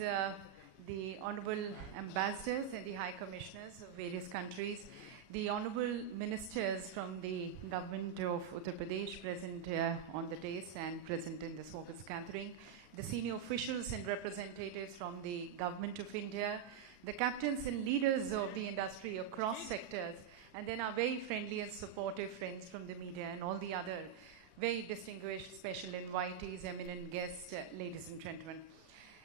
the Honorable Ambassadors and the High Commissioners of various countries, the Honorable Ministers from the Government of Uttar Pradesh present on the dais and present in this August gathering, the senior officials and representatives from the Government of India, the captains and leaders of the industry across sectors, and then our very friendly and supportive friends from the media and all the other very distinguished special invitees, eminent guests, ladies and gentlemen.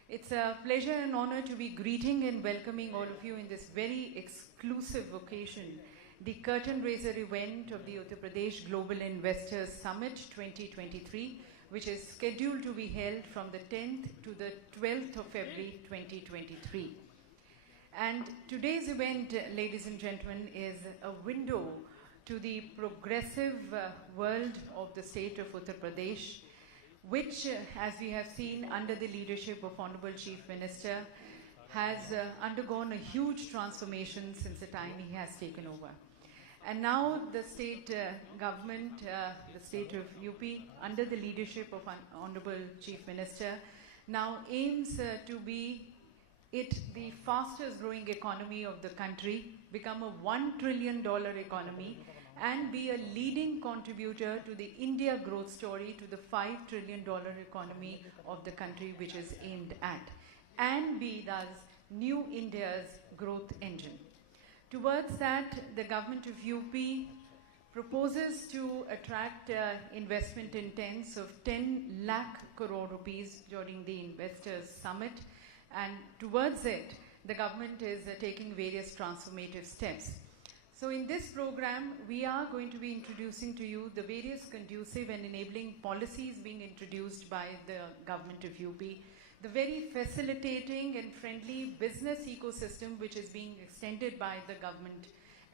It's a pleasure and honor to be greeting and welcoming all of you in this very exclusive occasion, the curtain raiser event of the Uttar Pradesh Global Investors Summit 2023, which is scheduled to be held from the 10th to the 12th of February 2023. And today's event, ladies and gentlemen, is a window to the progressive world of the state of Uttar Pradesh, which, as we have seen under the leadership of Honorable Chief Minister, has undergone a huge transformation since the time he has taken over. And now the state government, the state of UP, under the leadership of Honorable Chief Minister, now aims to be the fastest growing economy of the country, become a $1 trillion economy, and be a leading contributor to the India growth story, to the $5 trillion economy of the country which is aimed at, and be thus New India's growth engine. Towards that, the government of UP proposes to attract investment intents of 10 lakh crore rupees during the Investors Summit, and towards it, the government is taking various transformative steps. So in this program, we are going to be introducing to you the various conducive and enabling policies being introduced by the government of UP, the very facilitating and friendly business ecosystem which is being extended by the government.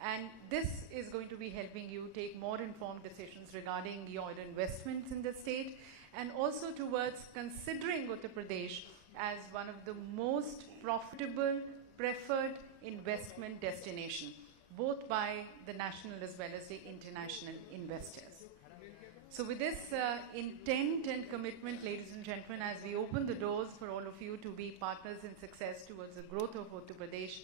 And this is going to be helping you take more informed decisions regarding your investments in the state, and also towards considering Uttar Pradesh as one of the most profitable, preferred investment destination, both by the national as well as the international investors. So with this intent and commitment, ladies and gentlemen, as we open the doors for all of you to be partners in success towards the growth of Uttar Pradesh,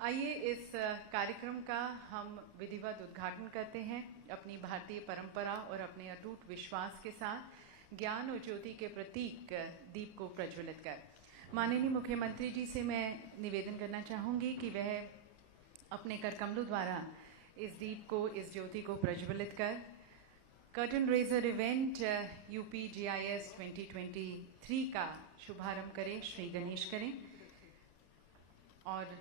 आइए इस कार्यक्रम का हम विधिवत उद्घाटन करते हैं अपनी भारतीय परंपरा और अपने अटूट विश्वास के साथ ज्ञान और ज्योति के प्रतीक दीप को प्रज्वलित कर। माननीय मुख्यमंत्री जी से मैं निवेदन करना चाहूँगी कि वह अपने करकमलों द्वारा इस दीप को, इस ज्योति को प्रज्वलित कर curtain raiser event UP GIS 2023 का शुभारंभ करें, श्री गणेश करें। और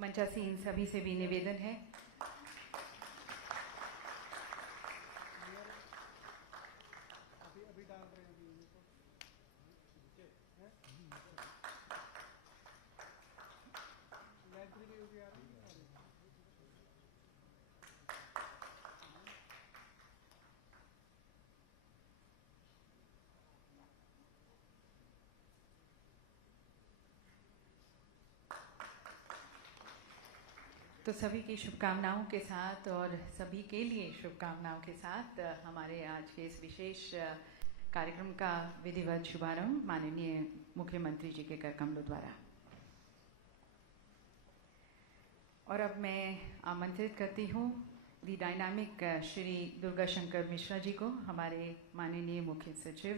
मंचासीन सभी से भी निवेदन है तो सभी की शुभकामनाओं के साथ और सभी के लिए शुभकामनाओं के साथ हमारे आज के इस विशेष कार्यक्रम का विधिवत शुभारंभ माननीय मुख्यमंत्री जी के करकमलों द्वारा। और अब मैं आमंत्रित करती हूँ दी डायनामिक श्री दुर्गा शंकर मिश्रा जी को, हमारे माननीय मुख्य सचिव।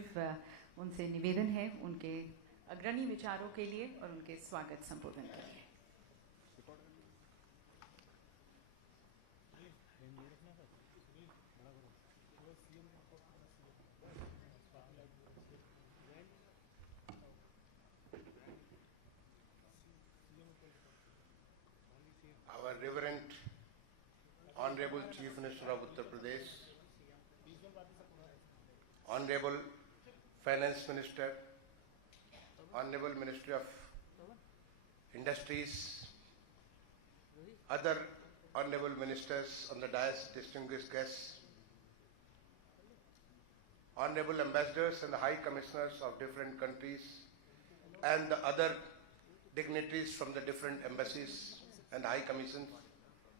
उनसे निवेदन है उनके अग्रणी विचारों के लिए और उनके स्वागत संबोधन के लिए। Our Reverend Honorable Chief Minister of Uttar Pradesh, Honorable Finance Minister, Honorable Ministry of Industries, other Honorable Ministers on the dais, distinguished guests, Honorable Ambassadors and the High Commissioners of different countries, and the other dignitaries from the different embassies and High Commissions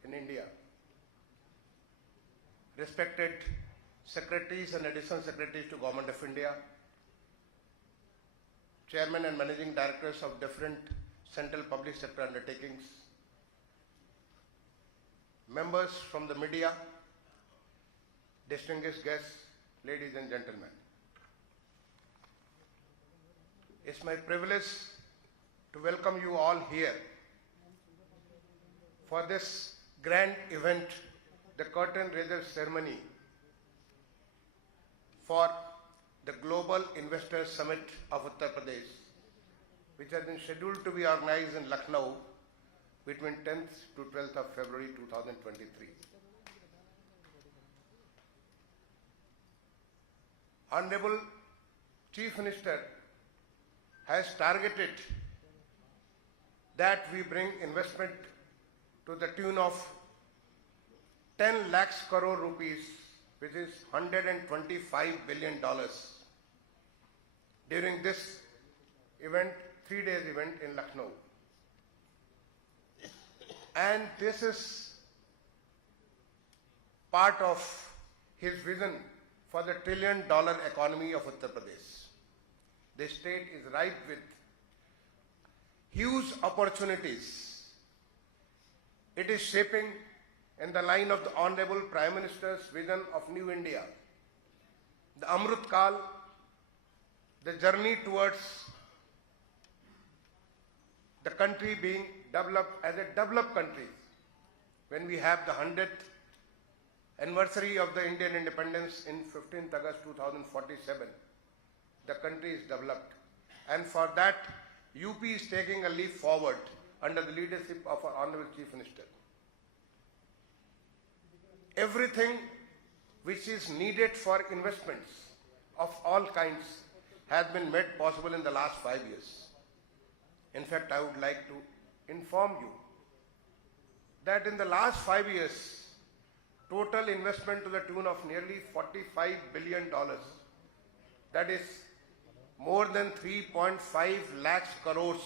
in India. Respected Secretaries and Additional Secretaries to Government of India, chairman and managing directors of different central public sector undertakings, members from the media, distinguished guests, ladies and gentlemen. It's my privilege to welcome you all here for this grand event, the curtain raiser ceremony for the Global Investors Summit of Uttar Pradesh, which has been scheduled to be organized in Lucknow between 10th to 12th of February 2023. Honorable Chief Minister has targeted that we bring investment to the tune of 10 lakhs crore rupees, which is $125 billion during this event, 3 days event in Lucknow. And this is part of his vision for the $1 trillion economy of Uttar Pradesh. The state is ripe with huge opportunities. It is shaping in the line of the Honorable Prime Minister's vision of New India. The Amrit Kal, the journey towards the country being developed as a developed country. When we have the 100th anniversary of the Indian independence in 15th August 2047, the country is developed. And for that, UP is taking a leap forward under the leadership of our Honorable Chief Minister. Everything which is needed for investments of all kinds has been made possible in the last 5 years. In fact, I would like to inform you that in the last 5 years, total investment to the tune of nearly $45 billion, that is more than 3.5 lakhs crores,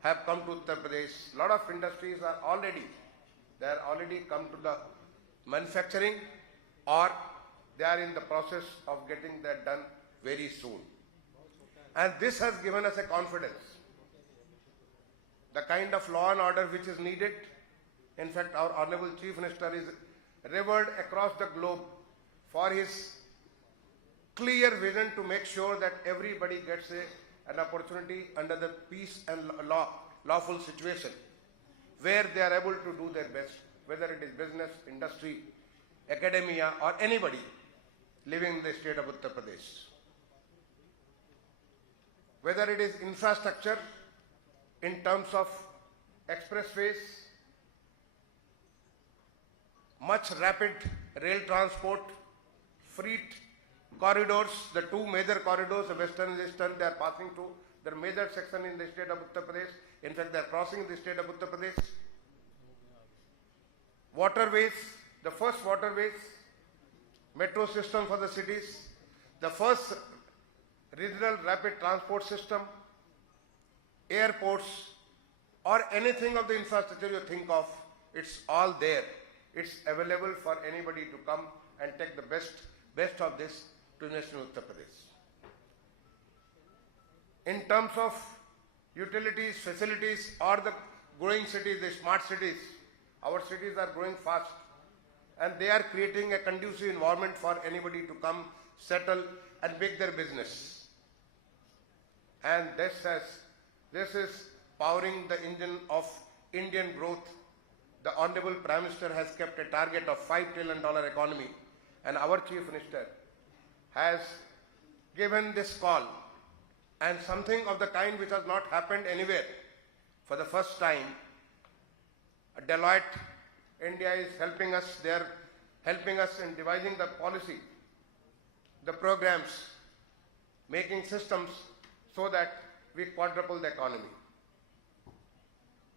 have come to Uttar Pradesh. A lot of industries are already come to the manufacturing, or they are in the process of getting that done very soon. And this has given us a confidence. The kind of law and order which is needed, in fact, our Honorable Chief Minister is revered across the globe for his clear vision to make sure that everybody gets an opportunity under the peace and lawful situation, where they are able to do their best, whether it is business, industry, academia, or anybody living in the state of Uttar Pradesh. Whether it is infrastructure in terms of expressways, much rapid rail transport, freight corridors, the two major corridors, the western and eastern, they are passing through the major section in the state of Uttar Pradesh. In fact, they are crossing the state of Uttar Pradesh. Waterways, the first waterways, metro system for the cities, the first regional rapid transport system, airports, or anything of the infrastructure you think of, it's all there. It's available for anybody to come and take the best of this to invest in Uttar Pradesh. In terms of utilities, facilities, or the growing cities, the smart cities, our cities are growing fast, and they are creating a conducive environment for anybody to come, settle, and make their business. And this is powering the engine of Indian growth. The Honorable Prime Minister has kept a target of $5 trillion economy, and our Chief Minister has given this call, and something of the kind which has not happened anywhere. For the first time, Deloitte India is helping us. They are helping us in devising the policy, the programs, making systems so that we quadruple the economy.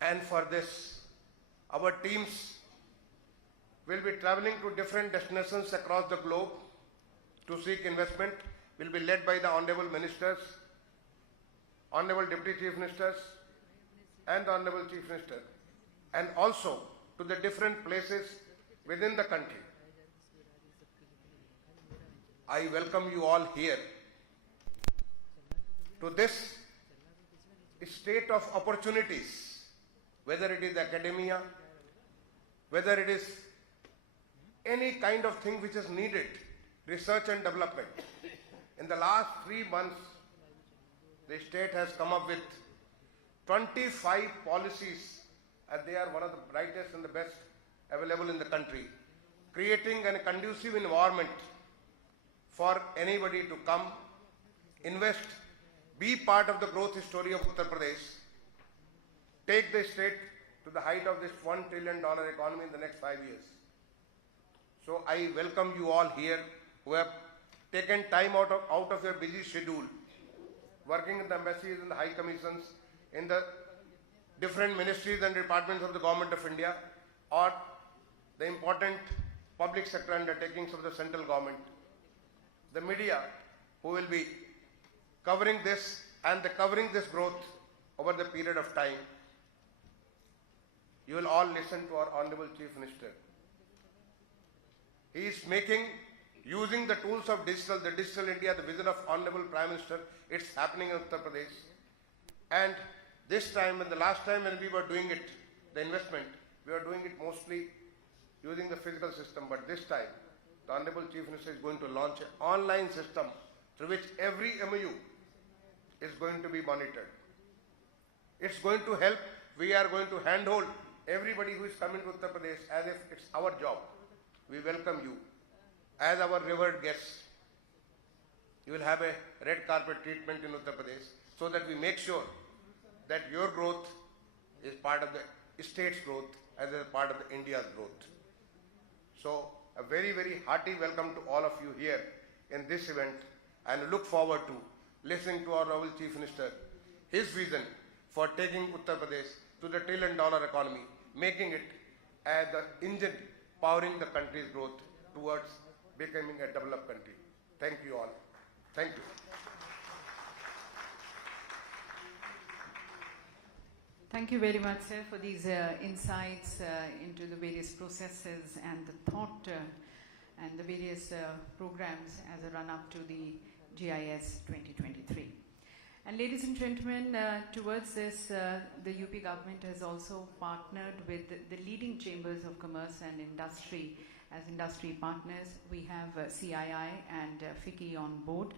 And for this, our teams will be traveling to different destinations across the globe to seek investment, will be led by the Honorable Ministers, Honorable Deputy Chief Ministers, and the Honorable Chief Minister, and also to the different places within the country. I welcome you all here to this state of opportunities, whether it is academia, whether it is any kind of thing which is needed, research and development. In the last 3 months, the state has come up with 25 policies, and they are one of the brightest and the best available in the country, creating a conducive environment for anybody to come, invest, be part of the growth story of Uttar Pradesh, take the state to the height of this $1 trillion economy in the next 5 years. So I welcome you all here who have taken time out of your busy schedule, working in the embassies and the high commissions, in the different ministries and departments of the Government of India, or the important public sector undertakings of the central government, the media who will be covering this and covering this growth over the period of time. You will all listen to our Honorable Chief Minister. He is using the tools of the digital India, the vision of Honorable Prime Minister. It's happening in Uttar Pradesh. And this time and the last time when we were doing it, the investment, we were doing it mostly using the physical system. But this time, the Honorable Chief Minister is going to launch an online system through which every MOU is going to be monitored. It's going to help. We are going to handhold everybody who is coming to Uttar Pradesh as if it's our job. We welcome you as our revered guests. You will have a red carpet treatment in Uttar Pradesh so that we make sure that your growth is part of the state's growth as a part of the India's growth. So a very, very hearty welcome to all of you here in this event, and look forward to listening to our Honorable Chief Minister, his vision for taking Uttar Pradesh to the $1 trillion economy, making it as the engine powering the country's growth towards becoming a developed country. Thank you all. Thank you. Thank you very much, sir, for these insights into the various processes and the thought and the various programs as a run-up to the GIS 2023. And ladies and gentlemen, towards this, the UP government has also partnered with the leading chambers of commerce and industry as industry partners. We have CII and FICCI on board.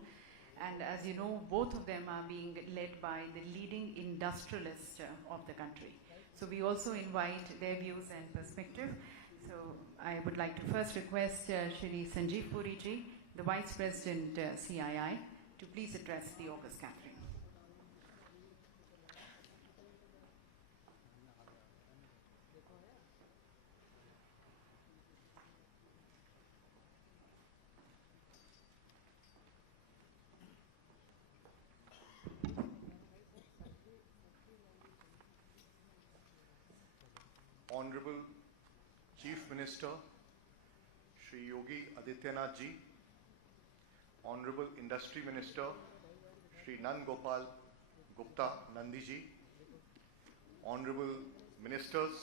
And as you know, both of them are being led by the leading industrialists of the country. So we also invite their views and perspective. So I would like to first request Shri Sanjeev Puri ji, the Vice President CII, to please address the August gathering. Honorable Chief Minister Shri Yogi Adityanath ji, Honorable Industry Minister Shri Nand Gopal Gupta Nandi ji, Honorable Ministers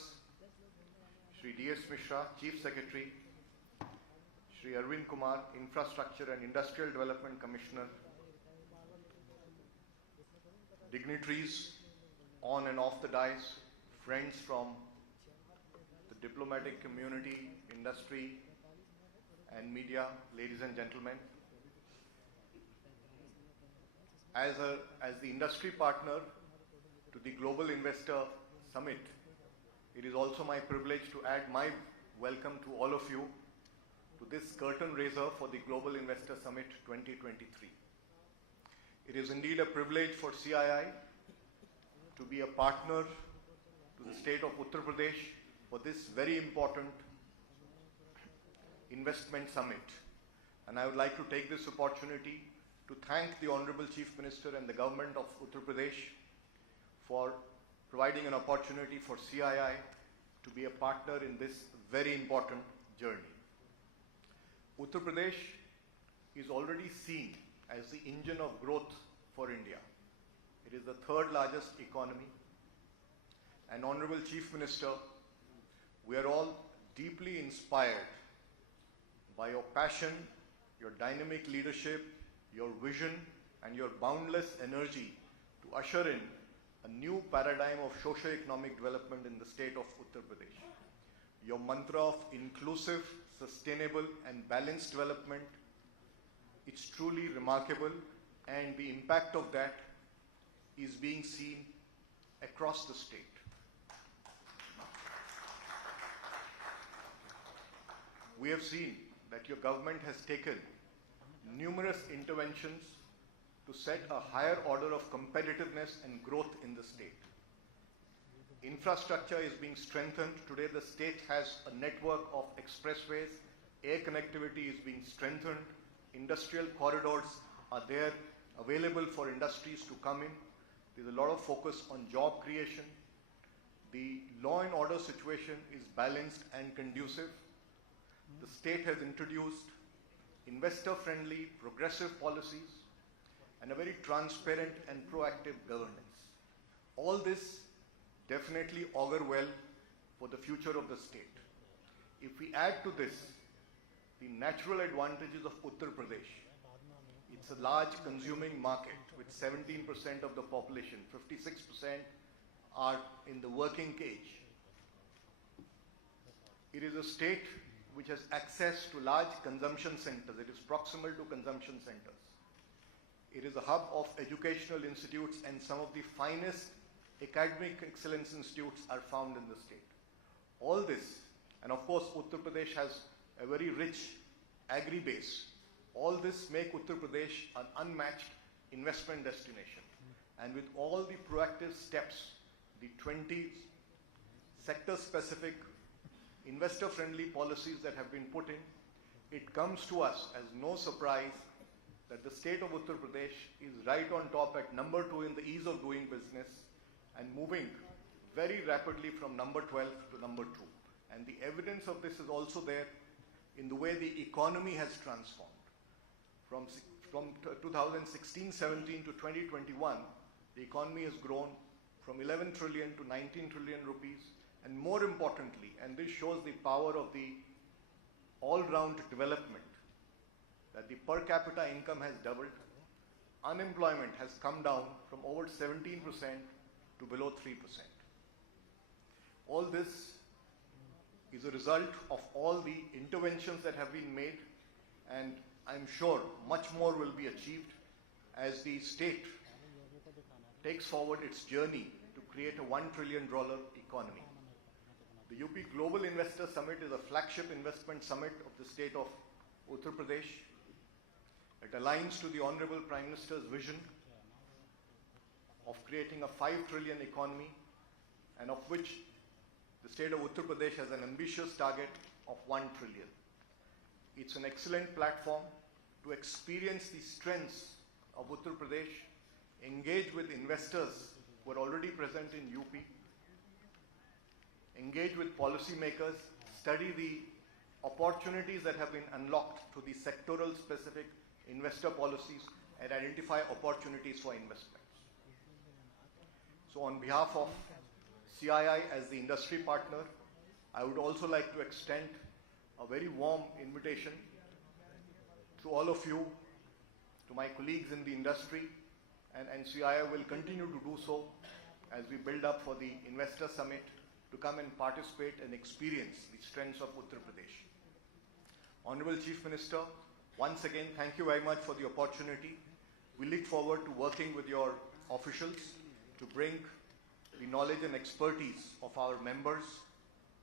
Shri D.S. Mishra, Chief Secretary, Shri Arvind Kumar, Infrastructure and Industrial Development Commissioner, dignitaries on and off the dais, friends from the diplomatic community, industry and media, ladies and gentlemen. As the industry partner to the Global Investor Summit, it is also my privilege to add my welcome to all of you to this curtain raiser for the Global Investor Summit 2023. It is indeed a privilege for CII to be a partner to the state of Uttar Pradesh for this very important investment summit. And I would like to take this opportunity to thank the Honorable Chief Minister and the government of Uttar Pradesh for providing an opportunity for CII to be a partner in this very important journey. Uttar Pradesh is already seen as the engine of growth for India. It is the third largest economy. And Honorable Chief Minister, we are all deeply inspired by your passion, your dynamic leadership, your vision, and your boundless energy to usher in a new paradigm of socio-economic development in the state of Uttar Pradesh. Your mantra of inclusive, sustainable and balanced development, it's truly remarkable, and the impact of that is being seen across the state. We have seen that your government has taken numerous interventions to set a higher order of competitiveness and growth in the state. Infrastructure is being strengthened. Today the state has a network of expressways, air connectivity is being strengthened, industrial corridors are there available for industries to come in. There's a lot of focus on job creation. The law and order situation is balanced and conducive. The state has introduced investor-friendly, progressive policies and a very transparent and proactive governance. All this definitely augur well for the future of the state. If we add to this the natural advantages of Uttar Pradesh, it's a large consuming market with 17% of the population, 56% are in the working age. It is a state which has access to large consumption centers. It is proximal to consumption centers. It is a hub of educational institutes, and some of the finest academic excellence institutes are found in the state. All this, and of course Uttar Pradesh has a very rich agri base. All this make Uttar Pradesh an unmatched investment destination. And with all the proactive steps, the 20 sector-specific investor-friendly policies that have been put in, it comes to us as no surprise that the state of Uttar Pradesh is right on top at number 2 in the ease of doing business and moving very rapidly from number 12 to number 2. And the evidence of this is also there in the way the economy has transformed. From 2016-17 to 2021, the economy has grown from 11 trillion to 19 trillion rupees. And more importantly, and this shows the power of the all-round development, that the per capita income has doubled, unemployment has come down from over 17% to below 3%. All this is a result of all the interventions that have been made, and I'm sure much more will be achieved as the state takes forward its journey to create a $1 trillion economy. The UP Global Investor Summit is a flagship investment summit of the state of Uttar Pradesh. It aligns to the Honorable Prime Minister's vision of creating a 5 trillion economy, and of which the state of Uttar Pradesh has an ambitious target of 1 trillion. It's an excellent platform to experience the strengths of Uttar Pradesh, engage with investors who are already present in UP, engage with policymakers, study the opportunities that have been unlocked through the sectoral specific investor policies, and identify opportunities for investments. So on behalf of CII as the industry partner, I would also like to extend a very warm invitation to all of you, to my colleagues in the industry, and CII will continue to do so as we build up for the Investor Summit, to come and participate and experience the strengths of Uttar Pradesh. Honorable Chief Minister, once again, thank you very much for the opportunity. We look forward to working with your officials to bring the knowledge and expertise of our members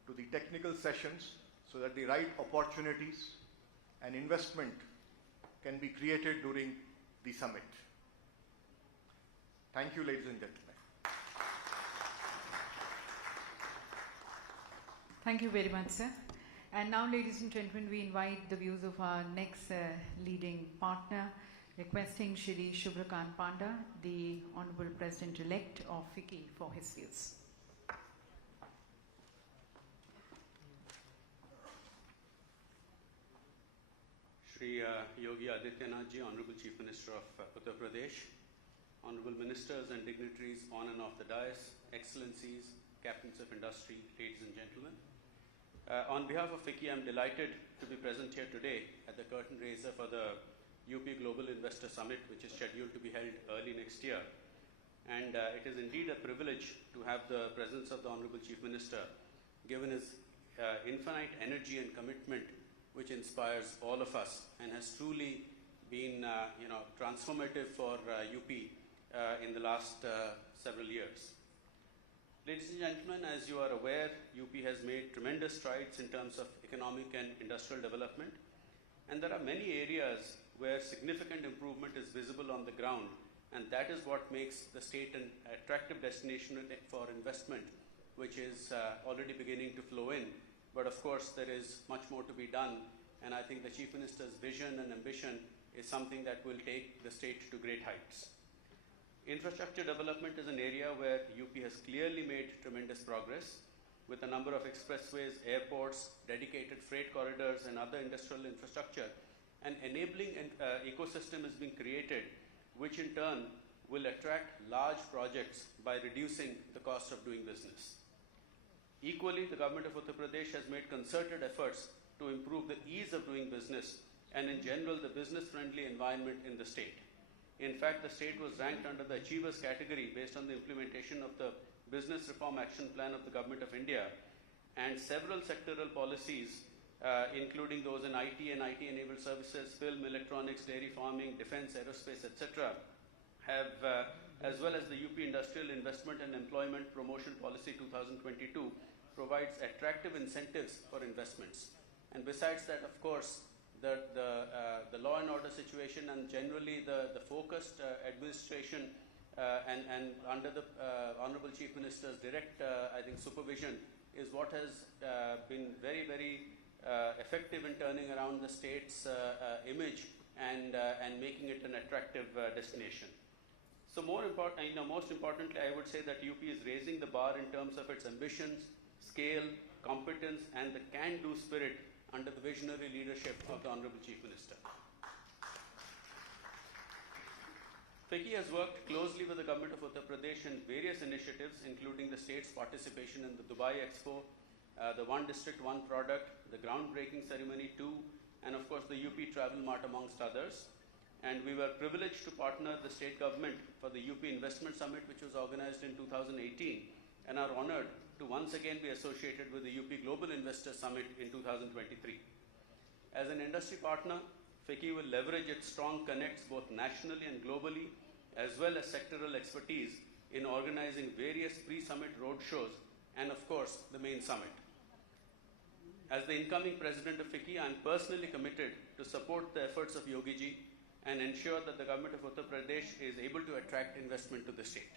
to the technical sessions so that the right opportunities and investment can be created during the summit. Thank you, ladies and gentlemen. Thank you very much, sir. And now, ladies and gentlemen, we invite the views of our next leading partner, requesting Shri Shubhrakant Panda, the Honorable President-elect of FICCI, for his views. Shri Yogi Adityanath Ji, Honorable Chief Minister of Uttar Pradesh, Honorable Ministers and dignitaries on and off the dais, Excellencies, Captains of Industry, ladies and gentlemen. On behalf of FICCI, I'm delighted to be present here today at the curtain raiser for the UP Global Investor Summit, which is scheduled to be held early next year. And it is indeed a privilege to have the presence of the Honorable Chief Minister, given his infinite energy and commitment, which inspires all of us and has truly been transformative for UP in the last several years. Ladies and gentlemen, as you are aware, UP has made tremendous strides in terms of economic and industrial development, and there are many areas where significant improvement is visible on the ground, and that is what makes the state an attractive destination for investment, which is already beginning to flow in. But of course, there is much more to be done, and I think the Chief Minister's vision and ambition is something that will take the state to great heights. Infrastructure development is an area where UP has clearly made tremendous progress, with a number of expressways, airports, dedicated freight corridors, and other industrial infrastructure. An enabling ecosystem is being created, which in turn will attract large projects by reducing the cost of doing business. Equally, the government of Uttar Pradesh has made concerted efforts to improve the ease of doing business and in general the business-friendly environment in the state. In fact, the state was ranked under the Achievers category based on the implementation of the Business Reform Action Plan of the Government of India, and several sectoral policies, including those in IT and IT-enabled services, film, electronics, dairy farming, defense, aerospace, etc., have, as well as the UP Industrial Investment and Employment Promotion Policy 2022, provides attractive incentives for investments. And besides that, of course, the law and order situation and generally the focused administration and under the Honorable Chief Minister's direct, I think, supervision is what has been very, very effective in turning around the state's image and making it an attractive destination. So most importantly, I would say that UP is raising the bar in terms of its ambitions, scale, competence, and the can-do spirit under the visionary leadership of the Honorable Chief Minister. FICCI has worked closely with the government of Uttar Pradesh in various initiatives, including the state's participation in the Dubai Expo, the One District, One Product, the groundbreaking ceremony 2, and of course the UP Travel Mart, amongst others. And we were privileged to partner the state government for the UP Investment Summit, which was organized in 2018, and are honored to once again be associated with the UP Global Investor Summit in 2023. As an industry partner, FICCI will leverage its strong connects both nationally and globally, as well as sectoral expertise in organizing various pre-summit roadshows and, of course, the main summit. As the incoming president of FICCI, I am personally committed to support the efforts of Yogi ji and ensure that the government of Uttar Pradesh is able to attract investment to the state.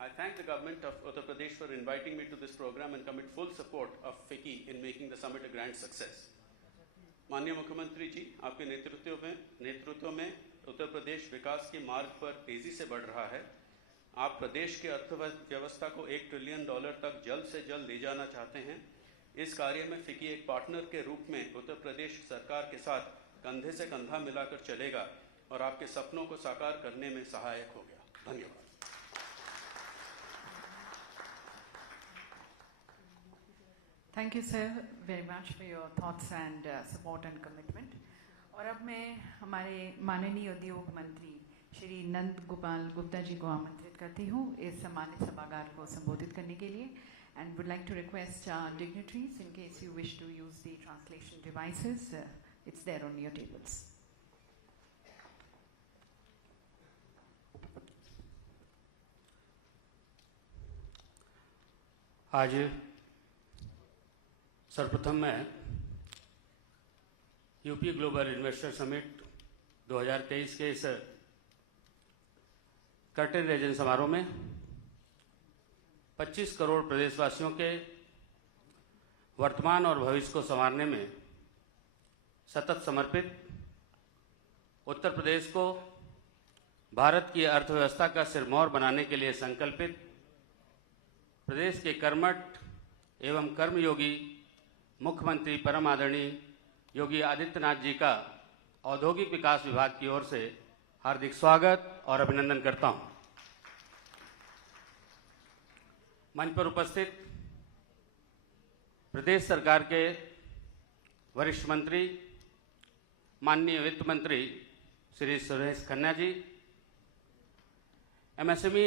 I thank the government of Uttar Pradesh for inviting me to this program and commit full support of FICCI in making the summit a grand success. माननीय मुख्यमंत्री जी, आपके नेतृत्व में उत्तर प्रदेश विकास के मार्ग पर तेजी से बढ़ रहा है। आप प्रदेश के अर्थव्यवस्था को $1 ट्रिलियन तक जल्द से जल्द ले जाना चाहते हैं। इस कार्य में FICCI एक पार्टनर के रूप में उत्तर प्रदेश सरकार के साथ कंधे से कंधा मिलाकर चलेगा और आपके सपनों को साकार करने में सहायक होगा। धन्यवाद। Thank you, sir, very much for your thoughts and support and commitment. और अब मैं हमारे माननीय उद्योग मंत्री श्री नंद गोपाल गुप्ता जी को आमंत्रित करती हूँ इस सम्मानित सभागार को संबोधित करने के लिए, and would like to request our dignitaries, in case you wish to use the translation devices, it's there on your tables. आज सर्वप्रथम मैं यूपी ग्लोबल इन्वेस्टर समिट 2023 के इस कर्टेन रेजन समारोह में 25 करोड़ प्रदेशवासियों के वर्तमान और भविष्य को संवारने में सतत समर्पित, उत्तर प्रदेश को भारत की अर्थव्यवस्था का सिरमौर बनाने के लिए संकल्पित प्रदेश के कर्मठ एवं कर्मयोगी मुख्यमंत्री परम आदरणीय योगी आदित्यनाथ जी का औद्योगिक विकास विभाग की ओर से हार्दिक स्वागत और अभिनंदन करता हूं। मंच पर उपस्थित प्रदेश सरकार के वरिष्ठ मंत्री माननीय वित्त मंत्री श्री सुरेश खन्ना जी एमएसएमई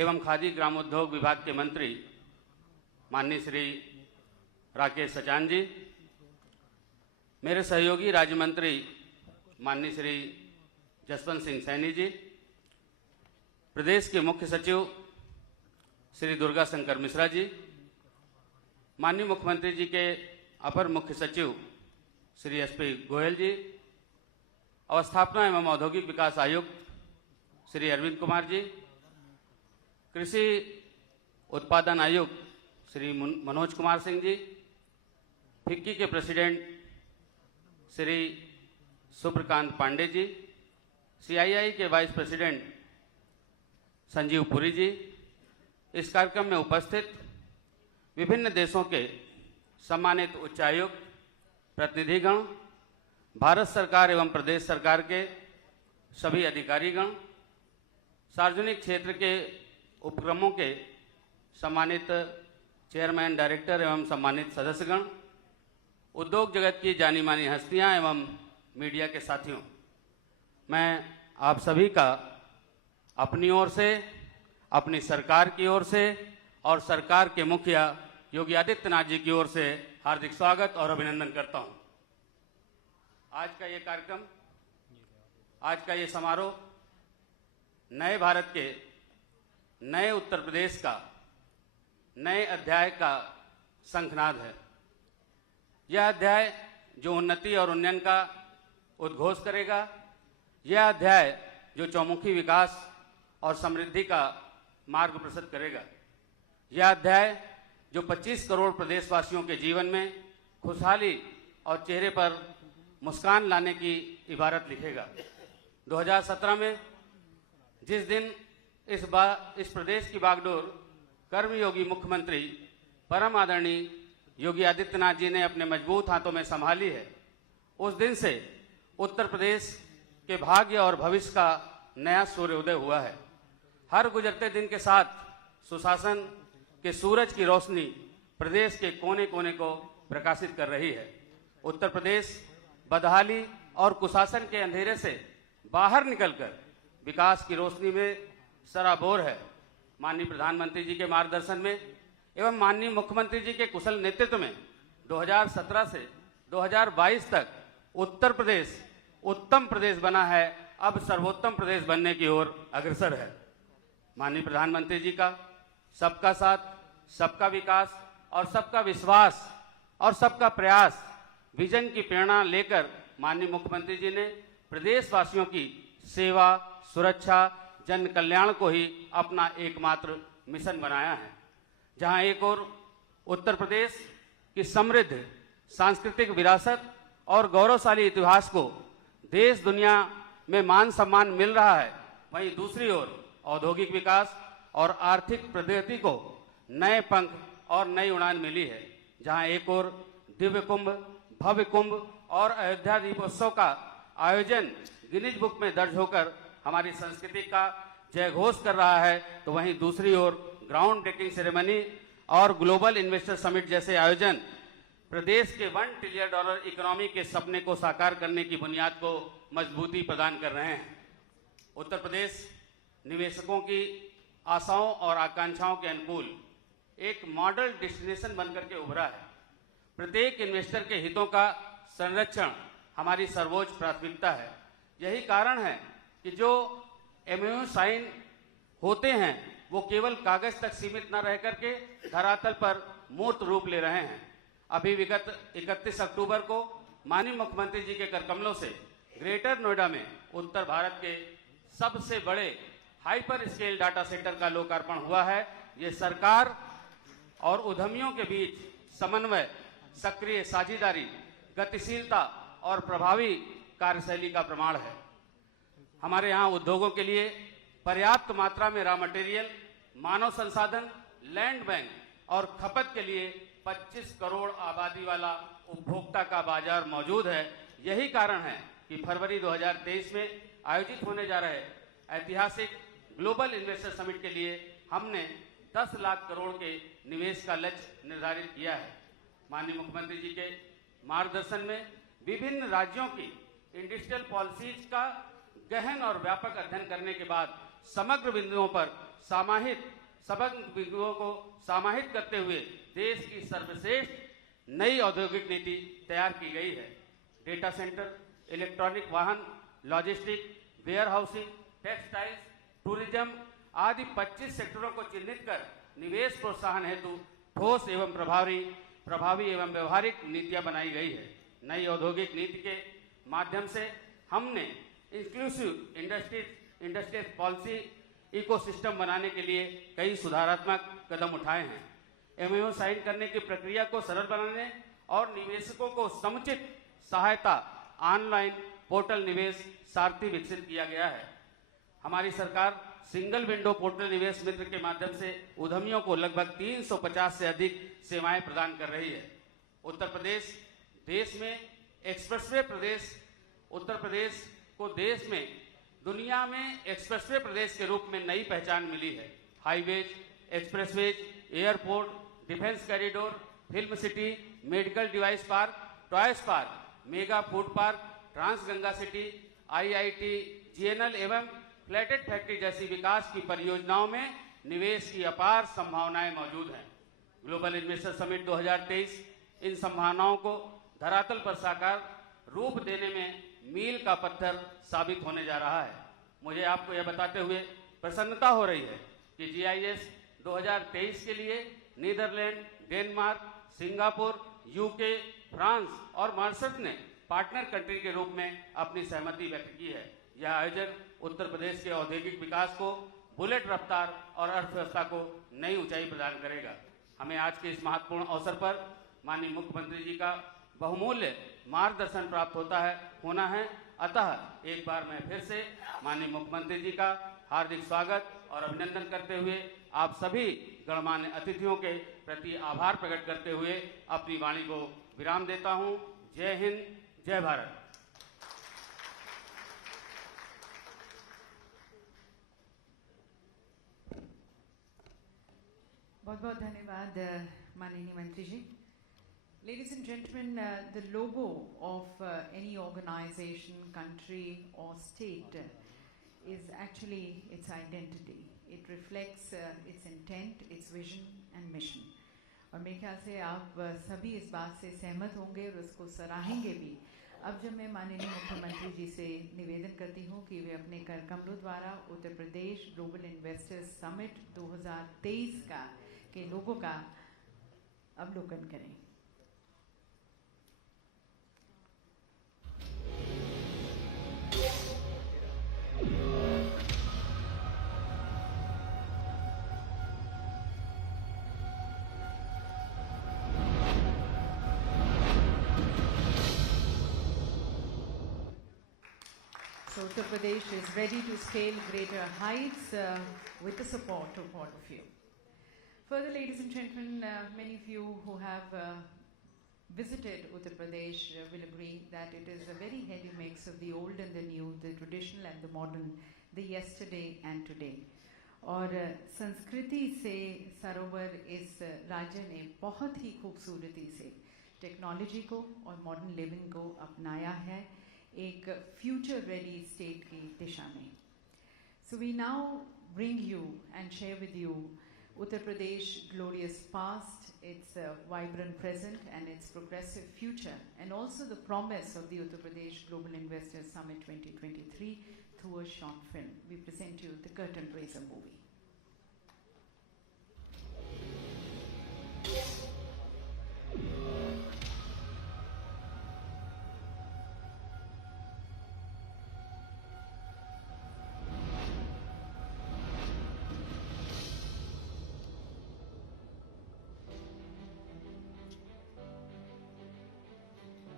एवं खादी ग्रामोद्योग विभाग के मंत्री माननीय श्री राकेश सचान जी, मेरे सहयोगी राज्य मंत्री माननीय श्री जसवंत सिंह सैनी जी, प्रदेश के मुख्य सचिव श्री दुर्गा शंकर मिश्रा जी, माननीय मुख्यमंत्री जी के अपर मुख्य सचिव श्री एसपी गोयल जी, अवस्थापना एवं औद्योगिक विकास आयुक्त श्री अरविंद कुमार जी, कृषि उत्पादन आयुक्त श्री मनोज कुमार सिंह जी, फिक्की के प्रेसिडेंट श्री सुप्रकांत पांडे जी, सीआईआई के वाइस प्रेसिडेंट संजीव पुरी जी, इस कार्यक्रम में उपस्थित विभिन्न देशों के सम्मानित उच्चायुक्त, प्रतिनिधिगण, भारत सरकार एवं प्रदेश सरकार के सभी अधिकारीगण, सार्वजनिक क्षेत्र के उपक्रमों के सम्मानित चेयरमैन, डायरेक्टर एवं सम्मानित सदस्यगण, उद्योग जगत की जानी मानी हस्तियां एवं मीडिया के साथियों, मैं आप सभी का अपनी ओर से, अपनी सरकार की ओर से और सरकार के मुखिया योगी आदित्यनाथ जी की ओर से हार्दिक स्वागत और अभिनंदन करता हूं। आज का ये कार्यक्रम, आज का ये समारोह नए भारत के, नए उत्तर प्रदेश का, नए अध्याय का शंखनाद है। यह अध्याय जो उन्नति और उन्नयन का उद्घोष करेगा, यह अध्याय जो चौमुखी विकास और समृद्धि का मार्ग प्रशस्त करेगा, यह अध्याय जो 25 करोड़ प्रदेशवासियों के जीवन में खुशहाली और चेहरे पर मुस्कान लाने की इबारत लिखेगा। 2017 में जिस दिन इस प्रदेश की बागडोर कर्मयोगी मुख्यमंत्री परम आदरणीय योगी आदित्यनाथ जी ने अपने मजबूत हाथों में संभाली है, उस दिन से उत्तर प्रदेश के भाग्य और भविष्य का नया सूर्योदय हुआ है। हर गुजरते दिन के साथ सुशासन के सूरज की रोशनी प्रदेश के कोने कोने को प्रकाशित कर रही है। उत्तर प्रदेश बदहाली और कुशासन के अंधेरे से बाहर निकलकर विकास की रोशनी में सराबोर है। माननीय प्रधानमंत्री जी के मार्गदर्शन में एवं माननीय मुख्यमंत्री जी के कुशल नेतृत्व में 2017 से 2022 तक उत्तर प्रदेश उत्तम प्रदेश बना है, अब सर्वोत्तम प्रदेश बनने की ओर अग्रसर है। माननीय प्रधानमंत्री जी का सबका साथ, सबका विकास और सबका विश्वास और सबका प्रयास विजन की प्रेरणा लेकर माननीय मुख्यमंत्री जी ने प्रदेशवासियों की सेवा, सुरक्षा, जन कल्याण को ही अपना एकमात्र मिशन बनाया है। जहां एक ओर उत्तर प्रदेश की समृद्ध सांस्कृतिक विरासत और गौरवशाली इतिहास को देश दुनिया में मान सम्मान मिल रहा है, वहीं दूसरी ओर औद्योगिक विकास और आर्थिक प्रगति को नए पंख और नई उड़ान मिली है। जहां एक ओर दिव्य कुंभ, भव्य कुंभ और अयोध्या दीपोत्सव का आयोजन गिनीज बुक में दर्ज होकर हमारी संस्कृति का जय घोष कर रहा है, तो वहीं दूसरी ओर ग्राउंड ब्रेकिंग सेरेमनी और ग्लोबल इन्वेस्टर समिट जैसे आयोजन प्रदेश के $1 ट्रिलियन इकोनॉमी के सपने को साकार करने की बुनियाद को मजबूती प्रदान कर रहे हैं। उत्तर प्रदेश निवेशकों की आशाओं और आकांक्षाओं के अनुकूल एक मॉडल डेस्टिनेशन बनकर के उभरा है। प्रत्येक इन्वेस्टर के हितों का संरक्षण हमारी सर्वोच्च प्राथमिकता है। यही कारण है कि जो एमओयू साइन होते हैं वो केवल कागज तक सीमित न रह करके धरातल पर मूर्त रूप ले रहे हैं। अभी विगत 31 अक्टूबर को माननीय मुख्यमंत्री जी के करकमलों से ग्रेटर नोएडा में उत्तर भारत के सबसे बड़े हाइपर स्केल डाटा सेंटर का लोकार्पण हुआ है। ये सरकार और उद्यमियों के बीच समन्वय, सक्रिय साझेदारी, गतिशीलता और प्रभावी कार्यशैली का प्रमाण है। हमारे यहाँ उद्योगों के लिए पर्याप्त मात्रा में रॉ मटेरियल, मानव संसाधन, लैंड बैंक और खपत के लिए 25 करोड़ आबादी वाला उपभोक्ता का बाजार मौजूद है। यही कारण है कि फरवरी 2023 में आयोजित होने जा रहे ऐतिहासिक ग्लोबल इन्वेस्टर समिट के लिए हमने 10 लाख करोड़ के निवेश का लक्ष्य निर्धारित किया है। माननीय मुख्यमंत्री जी के मार्गदर्शन में विभिन्न राज्यों की इंडस्ट्रियल पॉलिसीज का गहन और व्यापक अध्ययन करने के बाद समग्र बिंदुओं को समाहित करते हुए देश की सर्वश्रेष्ठ नई औद्योगिक नीति तैयार की गई है। डेटा सेंटर, इलेक्ट्रॉनिक वाहन, logistic, warehousing, textiles, tourism आदि 25 सेक्टरों को चिन्हित कर निवेश प्रोत्साहन हेतु ठोस एवं प्रभावी एवं व्यवहारिक नीतियां बनाई गई है। नई औद्योगिक नीति के माध्यम से हमने इंक्लूसिव इंडस्ट्रीज पॉलिसी इकोसिस्टम बनाने के लिए कई सुधारात्मक कदम उठाए हैं। एमओयू साइन करने की प्रक्रिया को सरल बनाने और निवेशकों को समुचित सहायता ऑनलाइन पोर्टल निवेश सारथी विकसित किया गया है। हमारी सरकार सिंगल विंडो पोर्टल निवेश मित्र के माध्यम से उद्यमियों को लगभग 350 से अधिक सेवाएं प्रदान कर रही है। उत्तर प्रदेश को देश में दुनिया में एक्सप्रेसवे प्रदेश के रूप में नई पहचान मिली है। Highways, expressways, airport, defence corridor, film city, medical device park, toys park, mega food park, trans Ganga city, IIT, GNL एवं फ्लैटेड फैक्ट्री जैसी विकास की परियोजनाओं में निवेश की अपार संभावनाएं मौजूद हैं। ग्लोबल इन्वेस्टर समिट 2023 इन संभावनाओं को धरातल पर साकार रूप देने में मील का पत्थर साबित होने जा रहा है। मुझे आपको यह बताते हुए प्रसन्नता हो रही है कि GIS 2023 के लिए Netherland, Denmark, Singapore, UK, France और मॉरिशस ने पार्टनर कंट्री के रूप में अपनी सहमति व्यक्त की है। यह आयोजन उत्तर प्रदेश के औद्योगिक विकास को बुलेट रफ्तार और अर्थव्यवस्था को नई ऊंचाई प्रदान करेगा। हमें आज के इस महत्वपूर्ण अवसर पर माननीय मुख्यमंत्री जी का बहुमूल्य मार्गदर्शन प्राप्त होना है। अतः एक बार मैं फिर से माननीय मुख्यमंत्री जी का हार्दिक स्वागत और अभिनंदन करते हुए आप सभी गणमान्य अतिथियों के प्रति आभार प्रकट करते हुए अपनी वाणी को विराम देता हूं। जय हिंद, जय भारत। बहुत बहुत धन्यवाद माननीय मंत्री जी। Ladies and gentlemen, the logo of any organization, country or state is actually its identity. It reflects its intent, its vision and mission. और मेरे ख्याल से आप सभी इस बात से सहमत होंगे और उसको सराहेंगे भी। अब जब मैं माननीय मुख्यमंत्री जी से निवेदन करती हूँ कि वे अपने कर कमलों द्वारा Uttar Pradesh global investors summit 2023 के लोगों का अवलोकन करें। So Uttar Pradesh is ready to scale greater heights with the support of all of you. Further, ladies and gentlemen, many of you who have visited Uttar Pradesh will agree that it is a very heady mix of the old and the new, the traditional and the modern, the yesterday and today. और संस्कृति से सरोवर इस राज्य ने बहुत ही खूबसूरती से technology को और मॉडर्न लिविंग को अपनाया है एक फ्यूचर रेडी स्टेट की दिशा में. So we now bring you and share with you Uttar Pradesh glorious past, its vibrant present and its progressive future, and also the promise of the Uttar Pradesh Global Investors Summit 2023 through a short film. We present you the Curtain Raiser movie.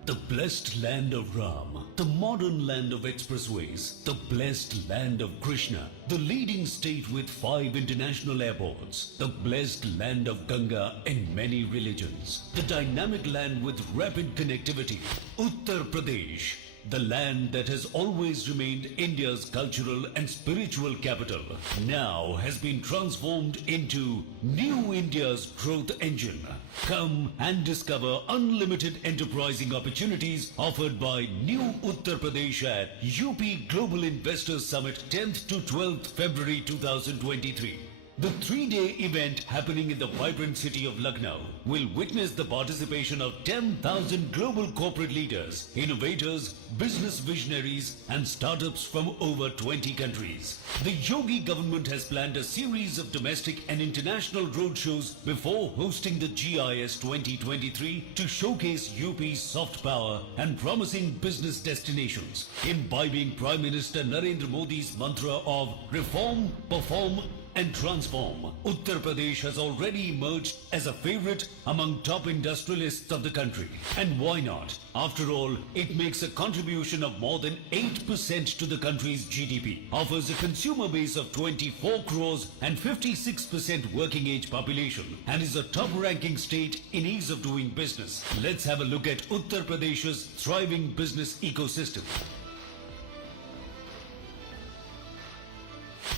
The blessed land of Ram, the modern land of expressways, the blessed land of Krishna, the leading state with 5 international airports, the blessed land of Ganga and many religions, the dynamic land with rapid connectivity, Uttar Pradesh, the land that has always remained India's cultural and spiritual capital, now has been transformed into New India's growth engine. Come and discover unlimited enterprising opportunities offered by New Uttar Pradesh at UP Global Investors Summit 10th to 12th February 2023. The 3-day event happening in the vibrant city of Lucknow will witness the participation of 10,000 global corporate leaders, innovators, business visionaries and startups from over 20 countries. The Yogi government has planned a series of domestic and international roadshows before hosting the GIS 2023 to showcase UP's soft power and promising business destinations, imbibing Prime Minister Narendra Modi's mantra of reform, perform and transform. Uttar Pradesh has already emerged as a favorite among top industrialists of the country. And why not? After all, it makes a contribution of more than 8% to the country's GDP, offers a consumer base of 24 crores and 56% working age population, and is a top-ranking state in ease of doing business. Let's have a look at Uttar Pradesh's thriving business ecosystem.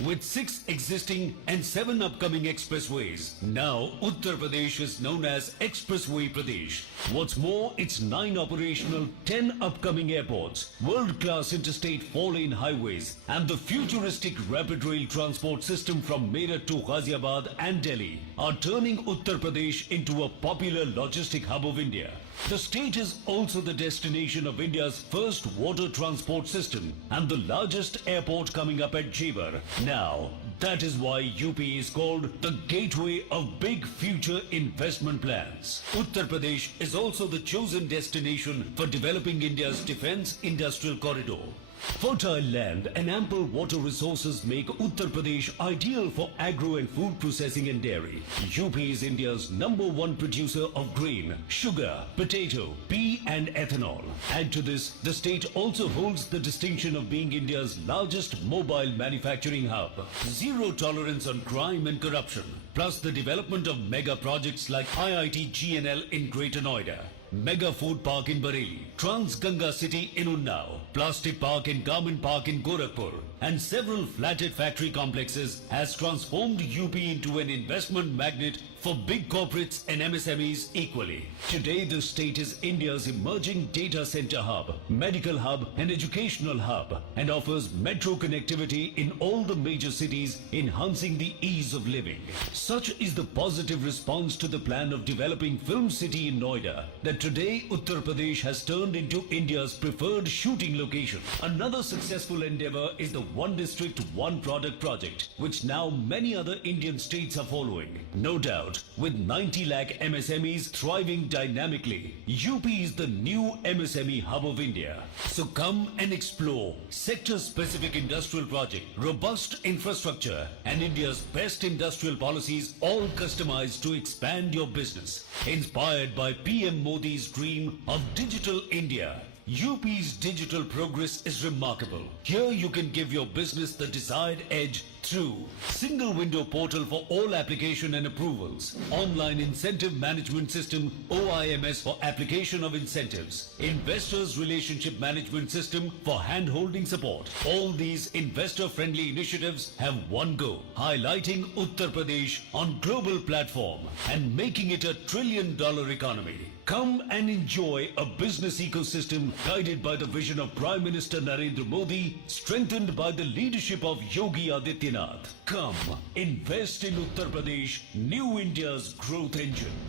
With 6 existing and 7 upcoming expressways, now Uttar Pradesh is known as Expressway Pradesh. What's more, its 9 operational, 10 upcoming airports, world-class interstate 4-lane highways, and the futuristic rapid rail transport system from Meerut to Ghaziabad and Delhi are turning Uttar Pradesh into a popular logistic hub of India. The state is also the destination of India's first water transport system and the largest airport coming up at Jewar. Now, that is why UP is called the gateway of big future investment plans. Uttar Pradesh is also the chosen destination for developing India's defense industrial corridor. Fertile land and ample water resources make Uttar Pradesh ideal for agro and food processing and dairy. UP is India's #1 producer of grain, sugar, potato, pea and ethanol. Add to this, the state also holds the distinction of being India's largest mobile manufacturing hub. Zero tolerance on crime and corruption, plus the development of mega projects like IIT GNL in Greater Noida, Mega Food Park in Bareilly, Trans Ganga City in Unnao, Plastic Park and Garment Park in Gorakhpur, and several flatted factory complexes has transformed UP into an investment magnet for big corporates and MSMEs equally. Today, the state is India's emerging data center hub, medical hub and educational hub, and offers metro connectivity in all the major cities, enhancing the ease of living. Such is the positive response to the plan of developing Film City in Noida that today Uttar Pradesh has turned into India's preferred shooting location. Another successful endeavor is the One District, One Product project, which now many other Indian states are following. No doubt, with 90 lakh MSMEs thriving dynamically, UP is the new MSME hub of India. So come and explore sector-specific industrial project, robust infrastructure, and India's best industrial policies, all customized to expand your business. Inspired by PM Modi's dream of digital India, UP's digital progress is remarkable. Here you can give your business the desired edge through single window portal for all application and approvals, online incentive management system OIMS for application of incentives, investors relationship management system for hand-holding support. All these investor-friendly initiatives have one goal: highlighting Uttar Pradesh on global platform and making it a $1 trillion economy. Come and enjoy a business ecosystem guided by the vision of Prime Minister Narendra Modi, strengthened by the leadership of Yogi Adityanath. Come, invest in Uttar Pradesh, New India's growth engine.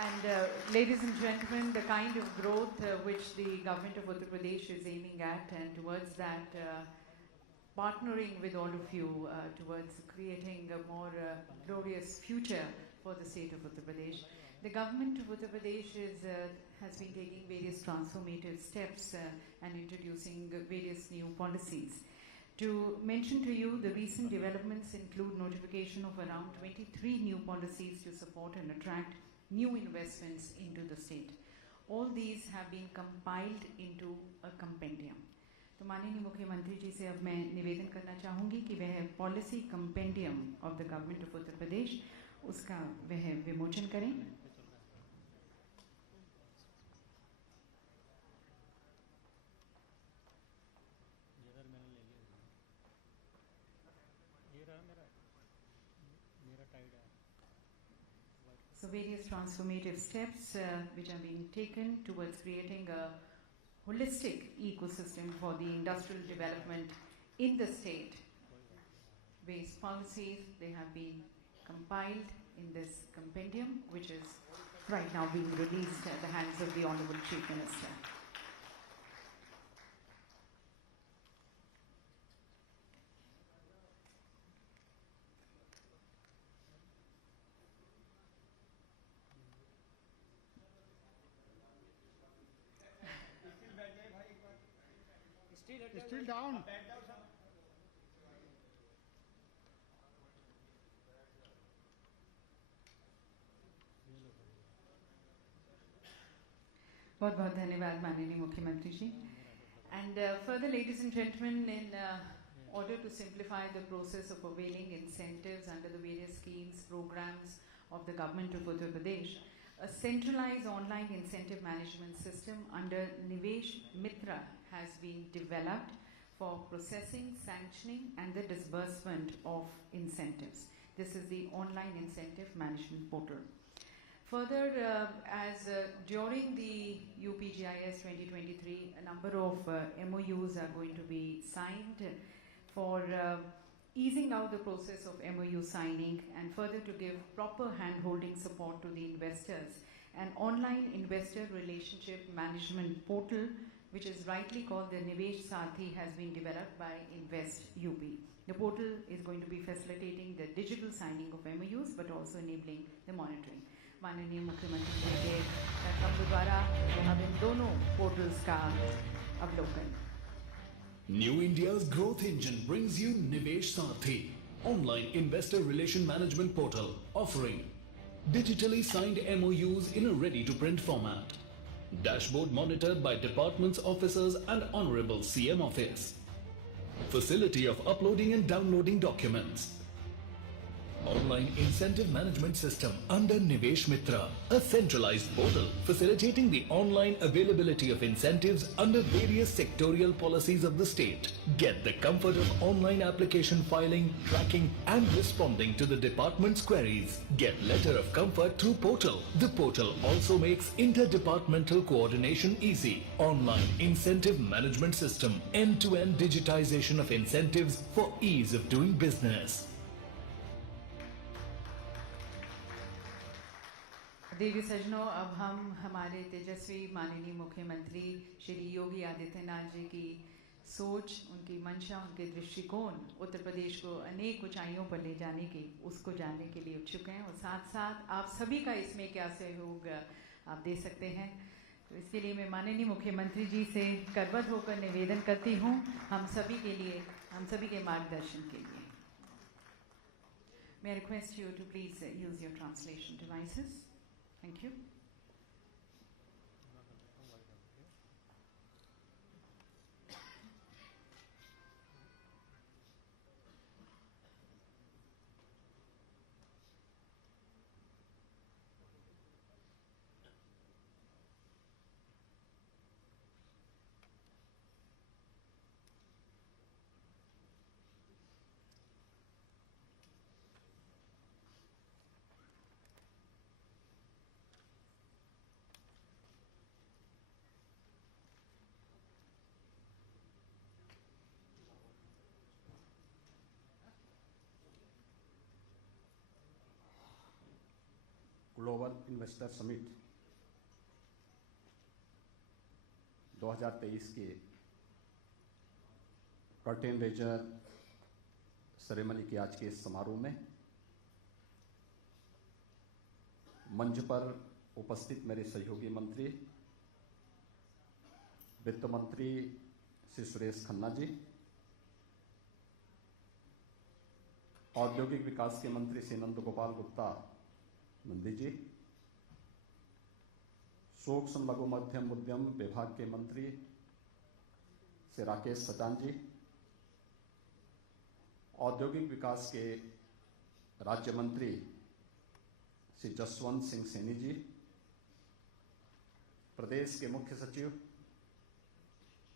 And ladies and gentlemen, the kind of growth which the government of Uttar Pradesh is aiming at, and towards that, partnering with all of you towards creating a more glorious future for the state of Uttar Pradesh. The government of Uttar Pradesh has been taking various transformative steps and introducing various new policies. To mention to you, the recent developments include notification of around 23 new policies to support and attract new investments into the state. All these have been compiled into a compendium. तो माननीय मुख्यमंत्री जी से अब मैं निवेदन करना चाहूँगी कि वह policy compendium of the government of Uttar Pradesh उसका वह विमोचन करें। So various transformative steps which are being taken towards creating a holistic ecosystem for the industrial development in the state. Various policies, they have been compiled in this compendium, which is right now being released at the hands of the Honorable Chief Minister. Still down. बहुत बहुत धन्यवाद माननीय मुख्यमंत्री जी. And further, ladies and gentlemen, in order to simplify the process of availing incentives under the various schemes, programs of the government of Uttar Pradesh, a centralized online incentive management system under Nivesh Mitra has been developed for processing, sanctioning and the disbursement of incentives. This is the online incentive management portal. Further, during the UPGIS 2023, a number of MOUs are going to be signed for easing out the process of MOU signing and further to give proper hand-holding support to the investors. An online investor relationship management portal, which is rightly called the Nivesh Sathi, has been developed by Invest UP. The portal is going to be facilitating the digital signing of MOUs but also enabling the monitoring. माननीय मुख्यमंत्री जी के कार्यक्रम द्वारा अब इन दोनों portals का अवलोकन. New India's growth engine brings you Nivesh Sathi, online investor relation management portal offering digitally signed MOUs in a ready-to-print format. Dashboard monitored by departments, officers and Honorable CM Office. Facility of uploading and downloading documents. Online incentive management system under Nivesh Mitra, a centralized portal facilitating the online availability of incentives under various sectorial policies of the state. Get the comfort of online application filing, tracking and responding to the department's queries. Get letter of comfort through portal. The portal also makes interdepartmental coordination easy. Online incentive management system, end-to-end digitization of incentives for ease of doing business. देवी सजनों, अब हम हमारे तेजस्वी माननीय मुख्यमंत्री श्री योगी आदित्यनाथ जी की सोच, उनकी मंशा, उनके दृष्टिकोण उत्तर प्रदेश को अनेक ऊंचाइयों पर ले जाने की, उसको जानने के लिए उत्सुक हैं और साथ साथ आप सभी का इसमें क्या सहयोग आप दे सकते हैं. तो इसके लिए मैं माननीय मुख्यमंत्री जी से करबद्ध होकर निवेदन करती हूँ हम सभी के लिए, हम सभी के मार्गदर्शन के लिए. May I request you to please use your translation devices. Thank you. Global investor summit 2023 के कर्टेन रेजर सेरेमनी के आज के इस समारोह में मंच पर उपस्थित मेरे सहयोगी मंत्री वित्त मंत्री श्री सुरेश खन्ना जी, औद्योगिक विकास के मंत्री श्री नंद गोपाल गुप्ता नंदी जी, सूक्ष्म लघु मध्यम उद्यम विभाग के मंत्री श्री राकेश सचान जी, औद्योगिक विकास के राज्य मंत्री श्री जसवंत सिंह सैनी जी, प्रदेश के मुख्य सचिव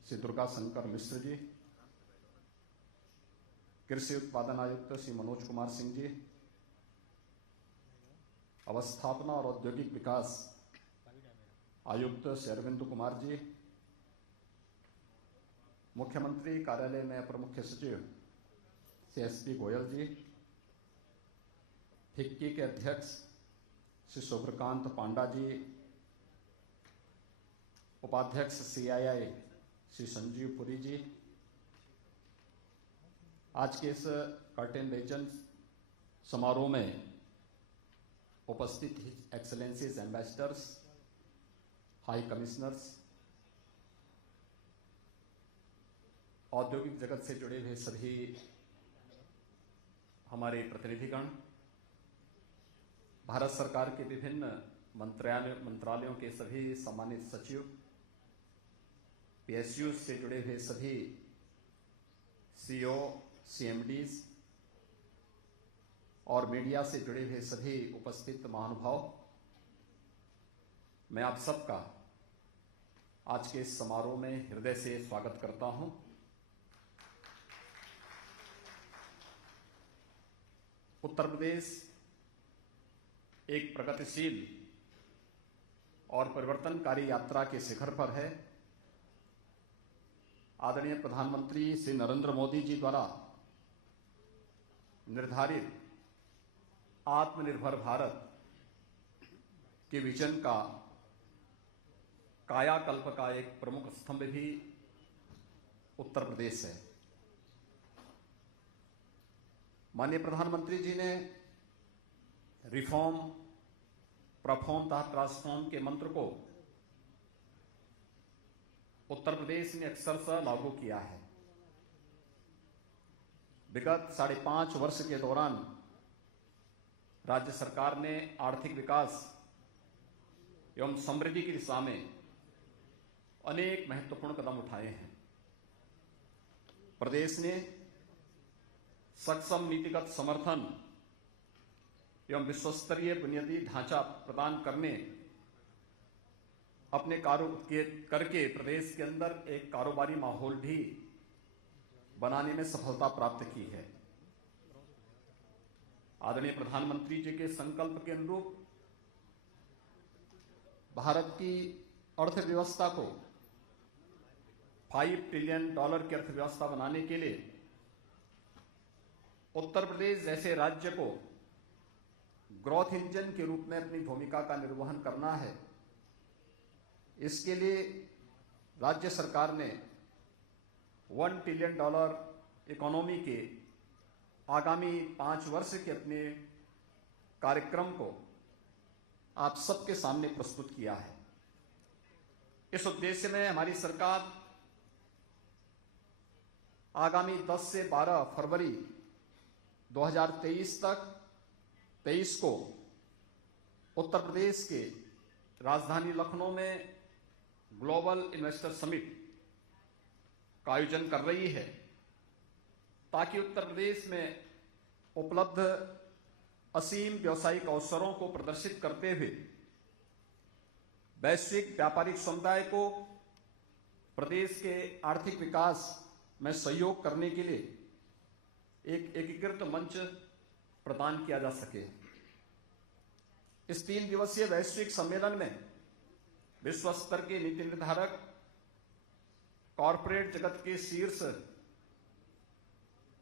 श्री दुर्गा शंकर मिश्र जी, कृषि उत्पादन आयुक्त श्री मनोज कुमार सिंह जी, अवस्थापना और औद्योगिक विकास आयुक्त श्री अरविंद कुमार जी, मुख्यमंत्री कार्यालय में अपर मुख्य सचिव श्री एसपी गोयल जी, फिक्की के अध्यक्ष श्री शुभ्रकांत पांडा जी, उपाध्यक्ष CII श्री संजीव पुरी जी, आज के इस कर्टेन लेजन समारोह में उपस्थित एक्सेलेंसीज, एम्बेसडर्स, हाई कमिश्नर्स, औद्योगिक जगत से जुड़े हुए सभी हमारे प्रतिनिधिगण, भारत सरकार के विभिन्न मंत्रालयों के सभी सम्मानित सचिव, PSU से जुड़े हुए सभी CEO, CMDs और मीडिया से जुड़े हुए सभी उपस्थित महानुभाव, मैं आप सबका आज के इस समारोह में हृदय से स्वागत करता हूं। उत्तर प्रदेश एक प्रगतिशील और परिवर्तनकारी यात्रा के शिखर पर है। आदरणीय प्रधानमंत्री श्री नरेंद्र मोदी जी द्वारा निर्धारित आत्मनिर्भर भारत के विजन का कायाकल्प का एक प्रमुख स्तंभ भी उत्तर प्रदेश है। माननीय प्रधानमंत्री जी ने रिफॉर्म, परफॉर्म तथा ट्रांसफॉर्म के मंत्र को उत्तर प्रदेश ने अक्षरशः लागू किया है। विगत 5.5 वर्ष के दौरान राज्य सरकार ने आर्थिक विकास एवं समृद्धि की दिशा में अनेक महत्वपूर्ण कदम उठाए हैं। प्रदेश ने सक्षम नीतिगत समर्थन एवं विश्वस्तरीय बुनियादी ढांचा प्रदान करने अपने करके प्रदेश के अंदर एक कारोबारी माहौल भी बनाने में सफलता प्राप्त की है। आदरणीय प्रधानमंत्री जी के संकल्प के अनुरूप भारत की अर्थव्यवस्था को $5 ट्रिलियन की अर्थव्यवस्था बनाने के लिए उत्तर प्रदेश जैसे राज्य को ग्रोथ इंजन के रूप में अपनी भूमिका का निर्वहन करना है। इसके लिए राज्य सरकार ने $1 ट्रिलियन इकोनॉमी के आगामी 5 वर्ष के अपने कार्यक्रम को आप सबके सामने प्रस्तुत किया है। इस उद्देश्य में हमारी सरकार आगामी 10 से 12 फरवरी 2023 तक 23 को उत्तर प्रदेश के राजधानी लखनऊ में ग्लोबल इन्वेस्टर समिट का आयोजन कर रही है, ताकि उत्तर प्रदेश में उपलब्ध असीम व्यावसायिक अवसरों को प्रदर्शित करते हुए वैश्विक व्यापारिक समुदाय को प्रदेश के आर्थिक विकास में सहयोग करने के लिए एक एकीकृत मंच प्रदान किया जा सके। इस 3 दिवसीय वैश्विक सम्मेलन में विश्व स्तर के नीति निर्धारक, कॉरपोरेट जगत के शीर्ष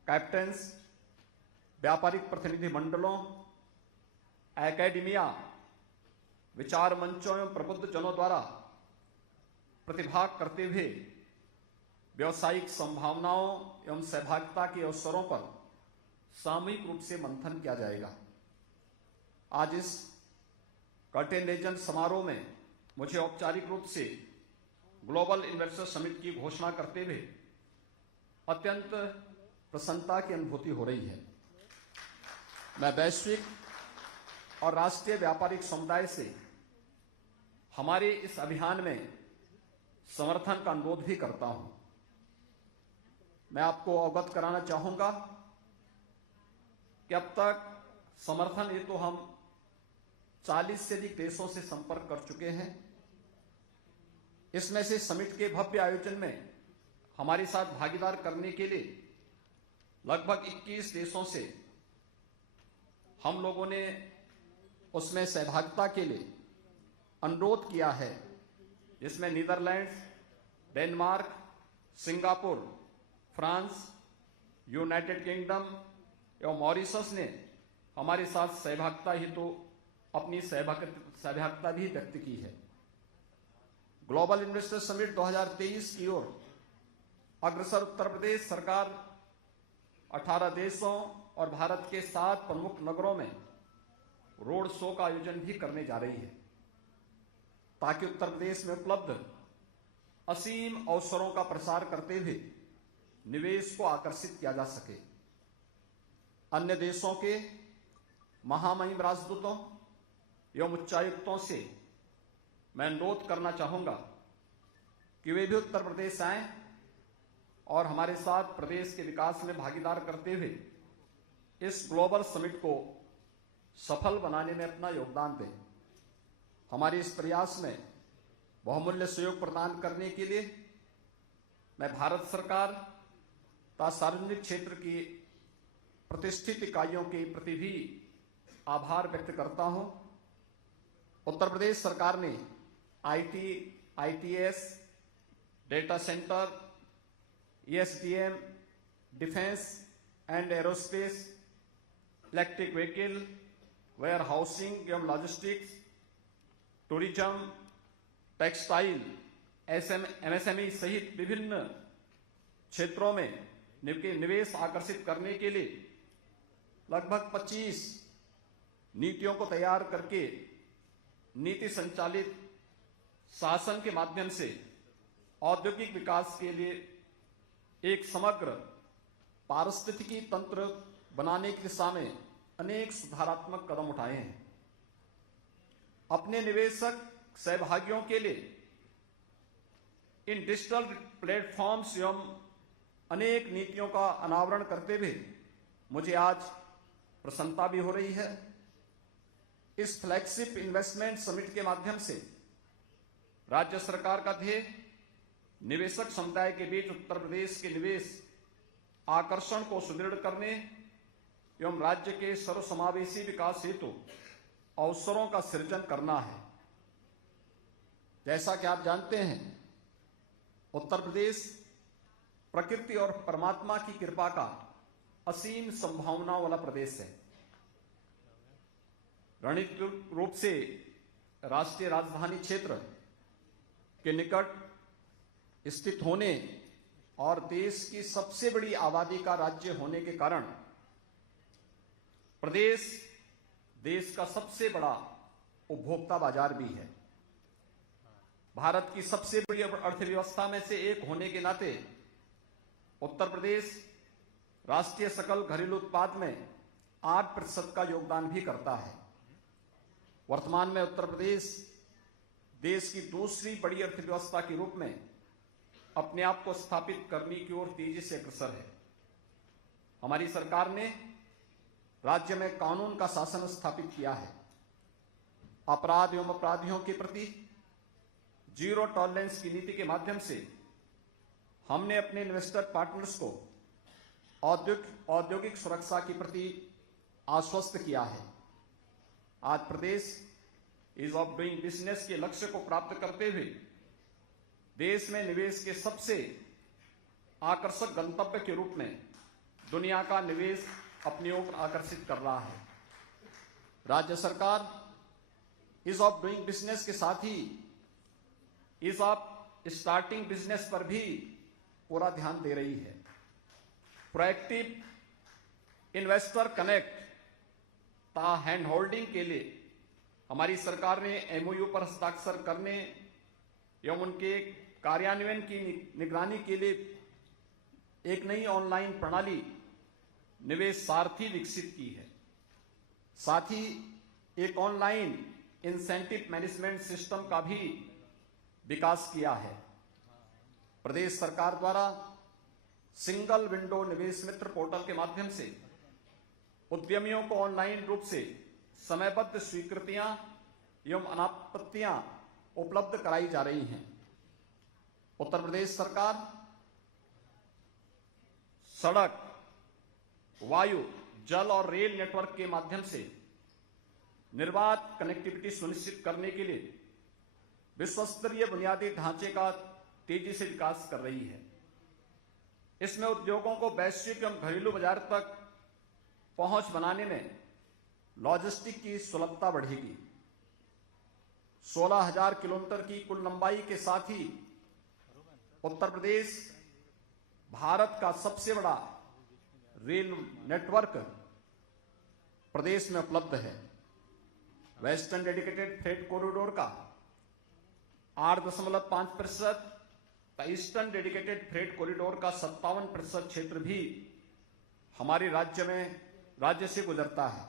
कैप्टन्स, व्यापारिक प्रतिनिधि मंडलों, एकेडमिया, विचार मंचों एवं प्रबुद्ध जनों द्वारा प्रतिभाग करते हुए व्यावसायिक संभावनाओं एवं सहभागिता के अवसरों पर सामूहिक रूप से मंथन किया जाएगा। आज इस कर्टेन लेजन समारोह में मुझे औपचारिक रूप से ग्लोबल इन्वेस्टर समिट की घोषणा करते हुए अत्यंत प्रसन्नता की अनुभूति हो रही है। मैं वैश्विक और राष्ट्रीय व्यापारिक समुदाय से हमारे इस अभियान में समर्थन का अनुरोध भी करता हूं। मैं आपको अवगत कराना चाहूंगा कि अब तक समर्थन ये तो हम 40 से अधिक देशों से संपर्क कर चुके हैं। इसमें से समिट के भव्य आयोजन में हमारे साथ भागीदार करने के लिए लगभग 21 देशों से हम लोगों ने उसमें सहभागिता के लिए अनुरोध किया है, जिसमें Netherlands, Denmark, Singapore, France, United kingdom एवं मॉरिशस ने हमारे साथ सहभागिता हेतु अपनी सहभागिता भी व्यक्त की है। ग्लोबल इन्वेस्टर समिट 2023 की ओर अग्रसर उत्तर प्रदेश सरकार 18 देशों और भारत के 7 प्रमुख नगरों में रोड शो का आयोजन भी करने जा रही है, ताकि उत्तर प्रदेश में उपलब्ध असीम अवसरों का प्रसार करते हुए निवेश को आकर्षित किया जा सके। अन्य देशों के महामहिम राजदूतों एवं उच्चायुक्तों से मैं अनुरोध करना चाहूंगा कि वे भी उत्तर प्रदेश आएं और हमारे साथ प्रदेश के विकास में भागीदार करते हुए इस ग्लोबल समिट को सफल बनाने में अपना योगदान दें। हमारे इस प्रयास में बहुमूल्य सहयोग प्रदान करने के लिए मैं भारत सरकार तथा सार्वजनिक क्षेत्र की प्रतिष्ठित इकाइयों के प्रति भी आभार व्यक्त करता हूं। उत्तर प्रदेश सरकार ने IT, ITES, data centre, ESDM, defence and aerospace, electric vehicle, warehousing एवं लॉजिस्टिक्स, टूरिज्म, टेक्सटाइल, MSME सहित विभिन्न क्षेत्रों में निवेश आकर्षित करने के लिए लगभग 25 नीतियों को तैयार करके नीति संचालित शासन के माध्यम से औद्योगिक विकास के लिए एक समग्र पारिस्थितिकी तंत्र बनाने की दिशा में अनेक सुधारात्मक कदम उठाए हैं। अपने निवेशक सहभागियों के लिए इन डिजिटल प्लेटफॉर्म्स एवं अनेक नीतियों का अनावरण करते हुए मुझे आज प्रसन्नता भी हो रही है। इस फ्लैगशिप इन्वेस्टमेंट समिट के माध्यम से राज्य सरकार का ध्येय निवेशक समुदाय के बीच उत्तर प्रदेश के निवेश आकर्षण को सुदृढ़ करने एवं राज्य के सर्वसमावेशी विकास हेतु अवसरों का सृजन करना है। जैसा कि आप जानते हैं, उत्तर प्रदेश प्रकृति और परमात्मा की कृपा का असीम संभावनाओं वाला प्रदेश है। रणनीतिक रूप से राष्ट्रीय राजधानी क्षेत्र के निकट स्थित होने और देश की सबसे बड़ी आबादी का राज्य होने के कारण प्रदेश देश का सबसे बड़ा उपभोक्ता बाजार भी है। भारत की सबसे बड़ी अर्थव्यवस्था में से एक होने के नाते उत्तर प्रदेश राष्ट्रीय सकल घरेलू उत्पाद में 8% का योगदान भी करता है। वर्तमान में उत्तर प्रदेश देश की दूसरी बड़ी अर्थव्यवस्था के रूप में अपने आप को स्थापित करने की ओर तेजी से अग्रसर है। हमारी सरकार ने राज्य में कानून का शासन स्थापित किया है। अपराध एवं अपराधियों के प्रति जीरो टॉलरेंस की नीति के माध्यम से हमने अपने इन्वेस्टर पार्टनर्स को औद्योगिक सुरक्षा के प्रति आश्वस्त किया है। आज प्रदेश ईज ऑफ डूइंग बिजनेस के लक्ष्य को प्राप्त करते हुए देश में निवेश के सबसे आकर्षक गंतव्य के रूप में दुनिया का निवेश अपनी ओर आकर्षित कर रहा है। राज्य सरकार ईज ऑफ डूइंग बिजनेस के साथ ही ईज ऑफ स्टार्टिंग बिजनेस पर भी पूरा ध्यान दे रही है। प्रोएक्टिव इन्वेस्टर कनेक्ट ता हैंड होल्डिंग के लिए हमारी सरकार ने MOU पर हस्ताक्षर करने एवं उनके कार्यान्वयन की निगरानी के लिए एक नई ऑनलाइन प्रणाली निवेश सारथी विकसित की है। साथ ही एक ऑनलाइन इंसेंटिव मैनेजमेंट सिस्टम का भी विकास किया है। प्रदेश सरकार द्वारा सिंगल विंडो निवेश मित्र पोर्टल के माध्यम से उद्यमियों को ऑनलाइन रूप से समयबद्ध स्वीकृतियां एवं अनापत्तियां उपलब्ध कराई जा रही हैं। उत्तर प्रदेश सरकार सड़क, वायु, जल और रेल नेटवर्क के माध्यम से निर्बाध कनेक्टिविटी सुनिश्चित करने के लिए विश्वस्तरीय बुनियादी ढांचे का तेजी से विकास कर रही है। इसमें उद्योगों को वैश्विक एवं घरेलू बाजार तक पहुंच बनाने में लॉजिस्टिक की सुलभता बढ़ेगी। 16,000 किलोमीटर की कुल लंबाई के साथ ही उत्तर प्रदेश भारत का सबसे बड़ा रेल नेटवर्क प्रदेश में उपलब्ध है। वेस्टर्न डेडिकेटेड फ्रेट कॉरिडोर का 8.5%, ईस्टर्न डेडिकेटेड फ्रेट कॉरिडोर का 57% क्षेत्र भी हमारे राज्य से गुजरता है।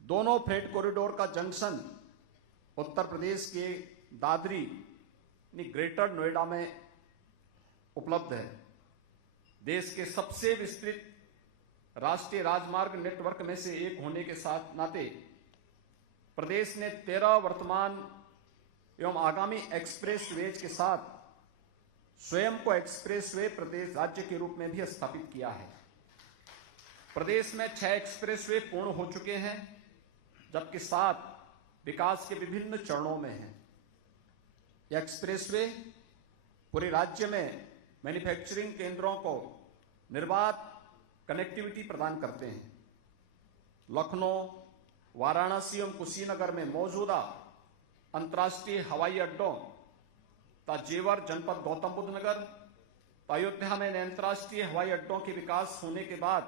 दोनों फ्रेट कॉरिडोर का जंक्शन उत्तर प्रदेश के दादरी ग्रेटर नोएडा में उपलब्ध है। देश के सबसे विस्तृत राष्ट्रीय राजमार्ग नेटवर्क में से एक होने के साथ नाते प्रदेश ने 13 वर्तमान एवं आगामी एक्सप्रेसवेज के साथ स्वयं को एक्सप्रेसवे प्रदेश राज्य के रूप में भी स्थापित किया है। प्रदेश में 6 एक्सप्रेसवे पूर्ण हो चुके हैं, जबकि 7 विकास के विभिन्न चरणों में हैं। यह एक्सप्रेसवे पूरे राज्य में मैन्युफैक्चरिंग केंद्रों को निर्बाध कनेक्टिविटी प्रदान करते हैं। लखनऊ, वाराणसी एवं कुशीनगर में मौजूदा अंतर्राष्ट्रीय हवाई अड्डों तथा जेवर जनपद गौतम बुद्ध नगर, अयोध्या में अंतर्राष्ट्रीय हवाई अड्डों के विकास होने के बाद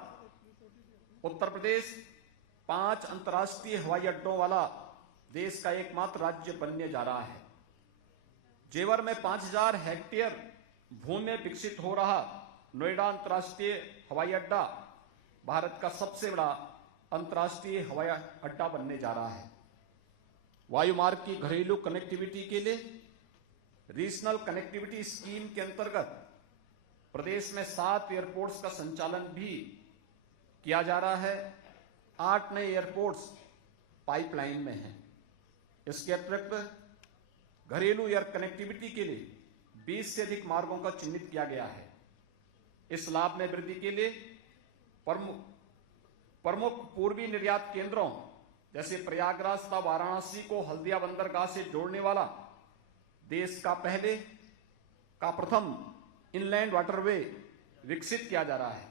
उत्तर प्रदेश 5 अंतर्राष्ट्रीय हवाई अड्डों वाला देश का एकमात्र राज्य बनने जा रहा है। जेवर में 5,000 हेक्टेयर भूमि में विकसित हो रहा नोएडा अंतर्राष्ट्रीय हवाई अड्डा भारत का सबसे बड़ा अंतर्राष्ट्रीय हवाई अड्डा बनने जा रहा है। वायुमार्ग की घरेलू कनेक्टिविटी के लिए रीजनल कनेक्टिविटी स्कीम के अंतर्गत प्रदेश में 7 एयरपोर्ट्स का संचालन भी किया जा रहा है। 8 नए एयरपोर्ट्स पाइपलाइन में हैं। इसके अतिरिक्त घरेलू एयर कनेक्टिविटी के लिए 20 से अधिक मार्गों का चिन्हित किया गया है। इस लाभ में वृद्धि के लिए प्रमुख पूर्वी निर्यात केंद्रों जैसे प्रयागराज तथा वाराणसी को हल्दिया बंदरगाह से जोड़ने वाला देश का प्रथम इनलैंड वाटरवे विकसित किया जा रहा है।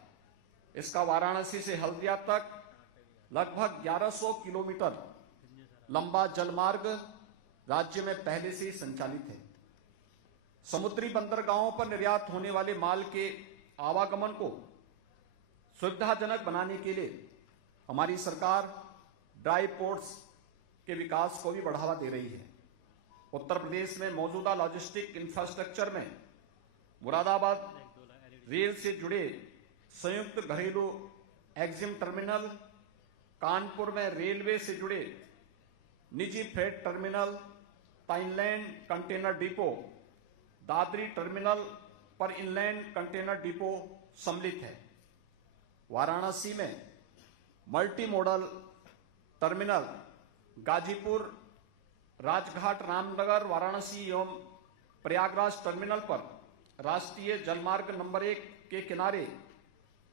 इसका वाराणसी से हल्दिया तक लगभग 1100 किलोमीटर लंबा जलमार्ग राज्य में पहले से ही संचालित है। समुद्री बंदरगाहों पर निर्यात होने वाले माल के आवागमन को सुविधाजनक बनाने के लिए हमारी सरकार ड्राई पोर्ट्स के विकास को भी बढ़ावा दे रही है। उत्तर प्रदेश में मौजूदा लॉजिस्टिक इंफ्रास्ट्रक्चर में मुरादाबाद रेल से जुड़े संयुक्त घरेलू एक्जिम टर्मिनल, कानपुर में रेलवे से जुड़े निजी freight terminal, inland container depot, Dadri terminal पर इनलैंड कंटेनर डिपो सम्मिलित है। वाराणसी में multi modal terminal Ghazipur, Rajghat, Ramnagar, Varanasi एवं प्रयागराज टर्मिनल पर राष्ट्रीय जलमार्ग नंबर 1 के किनारे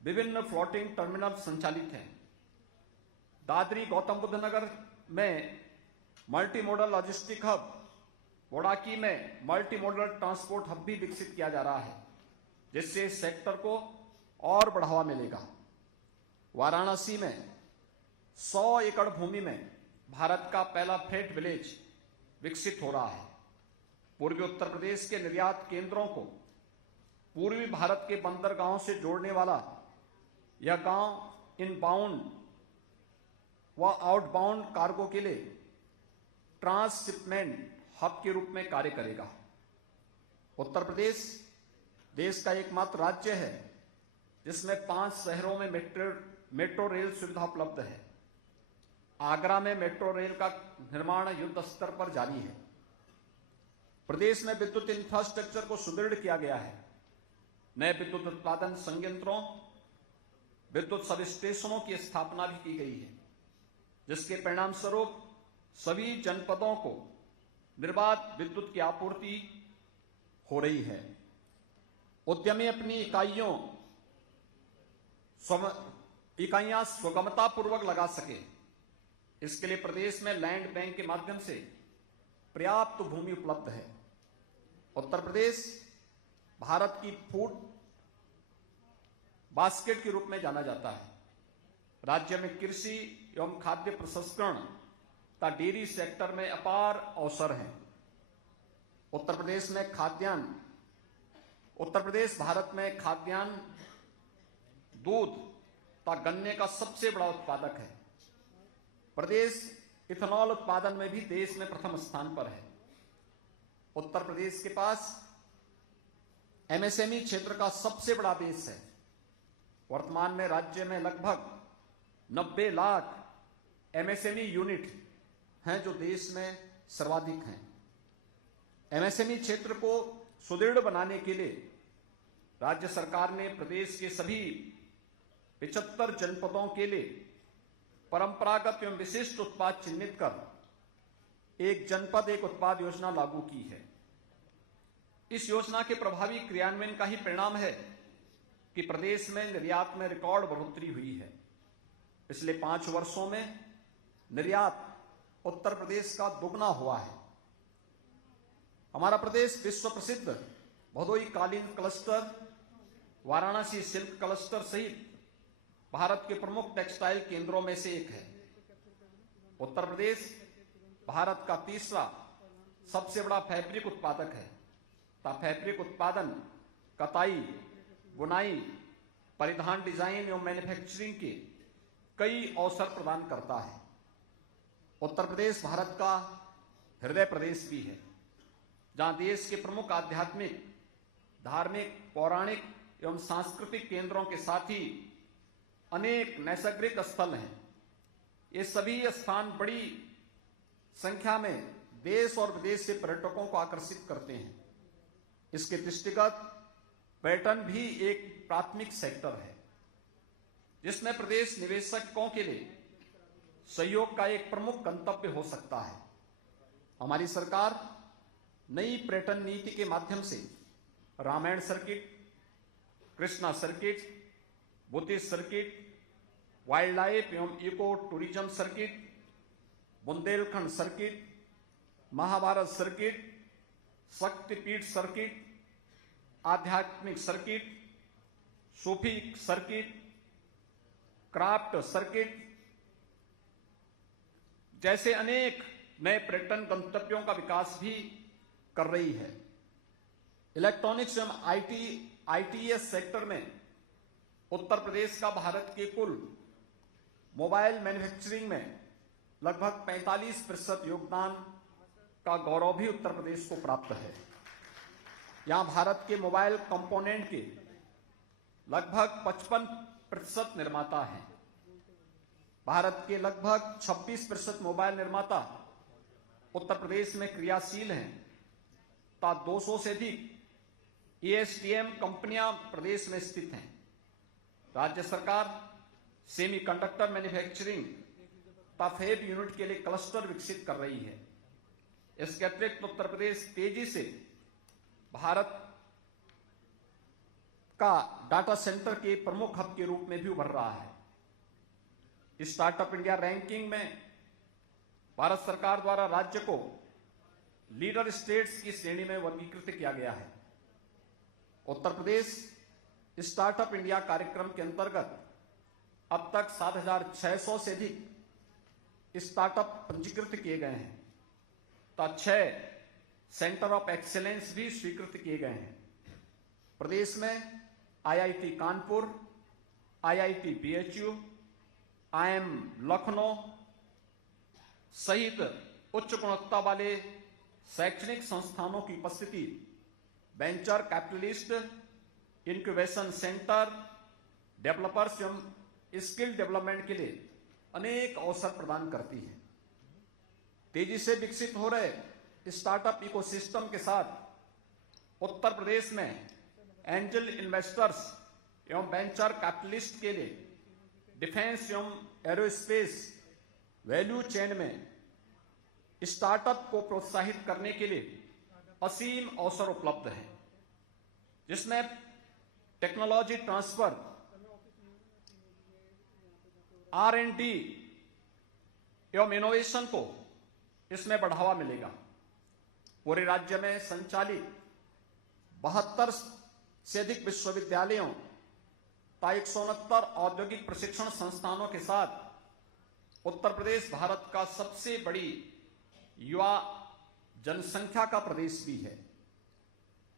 विभिन्न फ्लोटिंग टर्मिनल संचालित हैं। दादरी गौतम बुद्ध नगर में मल्टी मॉडल लॉजिस्टिक हब, वोडाकी में मल्टी मॉडल ट्रांसपोर्ट हब भी विकसित किया जा रहा है, जिससे इस सेक्टर को और बढ़ावा मिलेगा। वाराणसी में 100 एकड़ भूमि में भारत का पहला फ्रेट विलेज विकसित हो रहा है। पूर्वी उत्तर प्रदेश के निर्यात केंद्रों को पूर्वी भारत के बंदरगाहों से जोड़ने वाला यह गांव इनबाउंड व आउटबाउंड कार्गो के लिए ट्रांसशिपमेंट हब के रूप में कार्य करेगा। उत्तर प्रदेश देश का एकमात्र राज्य है जिसमें 5 शहरों में मेट्रो रेल सुविधा उपलब्ध है। आगरा में मेट्रो रेल का निर्माण युद्ध स्तर पर जारी है। प्रदेश में विद्युत इंफ्रास्ट्रक्चर को सुदृढ़ किया गया है। नए विद्युत उत्पादन संयंत्रों, विद्युत सब स्टेशनों की स्थापना भी की गई है, जिसके परिणाम स्वरूप सभी जनपदों को निर्बाध विद्युत की आपूर्ति हो रही है। उद्यमी अपनी इकाइयां सुगमता पूर्वक लगा सके, इसके लिए प्रदेश में लैंड बैंक के माध्यम से पर्याप्त भूमि उपलब्ध है। उत्तर प्रदेश भारत की फूड बास्केट के रूप में जाना जाता है। राज्य में कृषि एवं खाद्य प्रसंस्करण तथा डेयरी सेक्टर में अपार अवसर हैं। उत्तर प्रदेश भारत में खाद्यान्न, दूध तथा गन्ने का सबसे बड़ा उत्पादक है। प्रदेश इथेनॉल उत्पादन में भी देश में प्रथम स्थान पर है। उत्तर प्रदेश के पास एमएसएमई क्षेत्र का सबसे बड़ा बेस है। वर्तमान में राज्य में लगभग 90 लाख एमएसएमई यूनिट हैं जो देश में सर्वाधिक हैं। एमएसएमई क्षेत्र को सुदृढ़ बनाने के लिए राज्य सरकार ने प्रदेश के सभी 75 जनपदों के लिए परंपरागत एवं विशिष्ट उत्पाद चिन्हित कर एक जनपद एक उत्पाद योजना लागू की है। इस योजना के प्रभावी क्रियान्वयन का ही परिणाम है कि प्रदेश में निर्यात में रिकॉर्ड बढ़ोतरी हुई है। पिछले 5 वर्षों में निर्यात उत्तर प्रदेश का दुगना हुआ है। हमारा प्रदेश विश्व प्रसिद्ध भदोही कालीन क्लस्टर, वाराणसी सिल्क क्लस्टर सहित भारत के प्रमुख टेक्सटाइल केंद्रों में से एक है। उत्तर प्रदेश भारत का तीसरा सबसे बड़ा फैब्रिक उत्पादक है तथा फैब्रिक उत्पादन, कताई, बुनाई, परिधान डिजाइन एवं मैन्युफैक्चरिंग के कई अवसर प्रदान करता है। उत्तर प्रदेश भारत का हृदय प्रदेश भी है, जहां देश के प्रमुख आध्यात्मिक, धार्मिक, पौराणिक एवं सांस्कृतिक केंद्रों के साथ ही अनेक नैसर्गिक स्थल हैं। ये सभी स्थान बड़ी संख्या में देश और विदेश से पर्यटकों को आकर्षित करते हैं। इसके दृष्टिगत पर्यटन भी एक प्राथमिक सेक्टर है, जिसमें प्रदेश निवेशकों के लिए सहयोग का एक प्रमुख गंतव्य हो सकता है। हमारी सरकार नई पर्यटन नीति के माध्यम से Ramayana circuit, Krishna circuit, Buddhist circuit, wildlife एवं eco tourism circuit, Bundelkhand circuit, Mahabharata circuit, Shaktipeeth circuit, आध्यात्मिक circuit, Sufi circuit, craft circuit जैसे अनेक नए पर्यटन गंतव्यों का विकास भी कर रही है। इलेक्ट्रॉनिक्स एवं आईटीएस सेक्टर में उत्तर प्रदेश का भारत के कुल मोबाइल मैन्युफैक्चरिंग में लगभग 45% योगदान का गौरव भी उत्तर प्रदेश को प्राप्त है। यहां भारत के मोबाइल कंपोनेंट के लगभग 55% निर्माता हैं। भारत के लगभग 26% मोबाइल निर्माता उत्तर प्रदेश में क्रियाशील हैं तथा 200 से अधिक एएसटीएम कंपनियां प्रदेश में स्थित हैं। राज्य सरकार सेमीकंडक्टर मैन्युफैक्चरिंग तथा फैब यूनिट के लिए क्लस्टर विकसित कर रही है। इसके अतिरिक्त उत्तर प्रदेश तेजी से भारत का डाटा सेंटर के प्रमुख हब के रूप में भी उभर रहा है। स्टार्टअप इंडिया रैंकिंग में भारत सरकार द्वारा राज्य को लीडर स्टेट्स की श्रेणी में वर्गीकृत किया गया है। उत्तर प्रदेश स्टार्टअप इंडिया कार्यक्रम के अंतर्गत अब तक 7,600 से अधिक स्टार्टअप पंजीकृत किए गए हैं तथा 6 सेंटर ऑफ एक्सीलेंस भी स्वीकृत किए गए हैं। प्रदेश में IIT Kanpur, IIT BHU, IIM Lucknow सहित उच्च गुणवत्ता वाले शैक्षणिक संस्थानों की उपस्थिति venture capitalist, incubation centre, developers एवं स्किल डेवलपमेंट के लिए अनेक अवसर प्रदान करती है। तेजी से विकसित हो रहे स्टार्टअप इकोसिस्टम के साथ उत्तर प्रदेश में एंजल इन्वेस्टर्स एवं वेंचर कैपिटलिस्ट के लिए डिफेंस एवं एरोस्पेस वैल्यू चेन में स्टार्टअप को प्रोत्साहित करने के लिए असीम अवसर उपलब्ध है, जिसमें टेक्नोलॉजी ट्रांसफर, R&D एवं इनोवेशन को इसमें बढ़ावा मिलेगा। पूरे राज्य में संचालित 72 से अधिक विश्वविद्यालयों तथा 169 औद्योगिक प्रशिक्षण संस्थानों के साथ उत्तर प्रदेश भारत का सबसे बड़ी युवा जनसंख्या का प्रदेश भी है।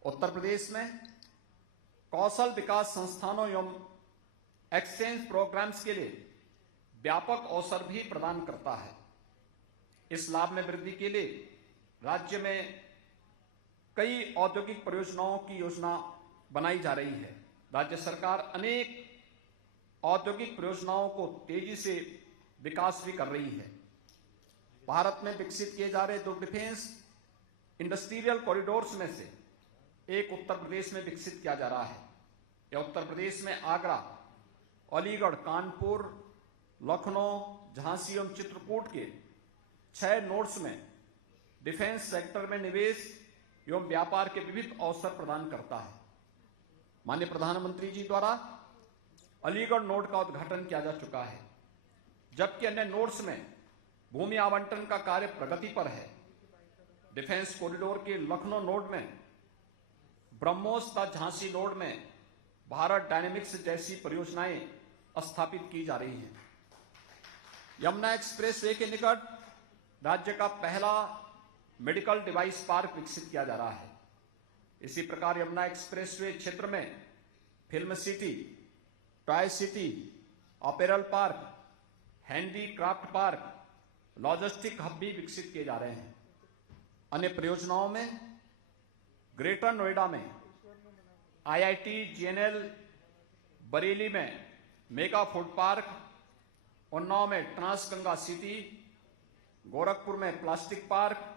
उत्तर प्रदेश में कौशल विकास संस्थानों एवं एक्सचेंज प्रोग्राम्स के लिए व्यापक अवसर भी प्रदान करता है। इस लाभ में वृद्धि के लिए राज्य में कई औद्योगिक परियोजनाओं की योजना बनाई जा रही है। राज्य सरकार अनेक औद्योगिक परियोजनाओं को तेजी से विकास भी कर रही है। भारत में विकसित किए जा रहे 2 डिफेंस इंडस्ट्रियल कॉरिडोर्स में से एक उत्तर प्रदेश में विकसित किया जा रहा है। यह उत्तर प्रदेश में आगरा, अलीगढ़, कानपुर, लखनऊ, झांसी एवं चित्रकूट के 6 नोड्स में डिफेंस सेक्टर में निवेश एवं व्यापार के विविध अवसर प्रदान करता है। माननीय प्रधानमंत्री जी द्वारा अलीगढ़ नोड का उद्घाटन किया जा चुका है, जबकि अन्य नोड्स में भूमि आवंटन का कार्य प्रगति पर है। डिफेंस कॉरिडोर के लखनऊ नोड में ब्रह्मोस तथा झांसी नोड में भारत डायनेमिक्स जैसी परियोजनाएं स्थापित की जा रही हैं। यमुना एक्सप्रेस वे के निकट राज्य का पहला मेडिकल डिवाइस पार्क विकसित किया जा रहा है। इसी प्रकार यमुना एक्सप्रेस वे क्षेत्र में film city, toy city, apparel park, handicraft park, logistic hub भी विकसित किए जा रहे हैं। अन्य परियोजनाओं में ग्रेटर नोएडा में IIT GNL, बरेली में मेगा फूड पार्क, उन्नाव में ट्रांसगंगा सिटी, गोरखपुर में प्लास्टिक पार्क,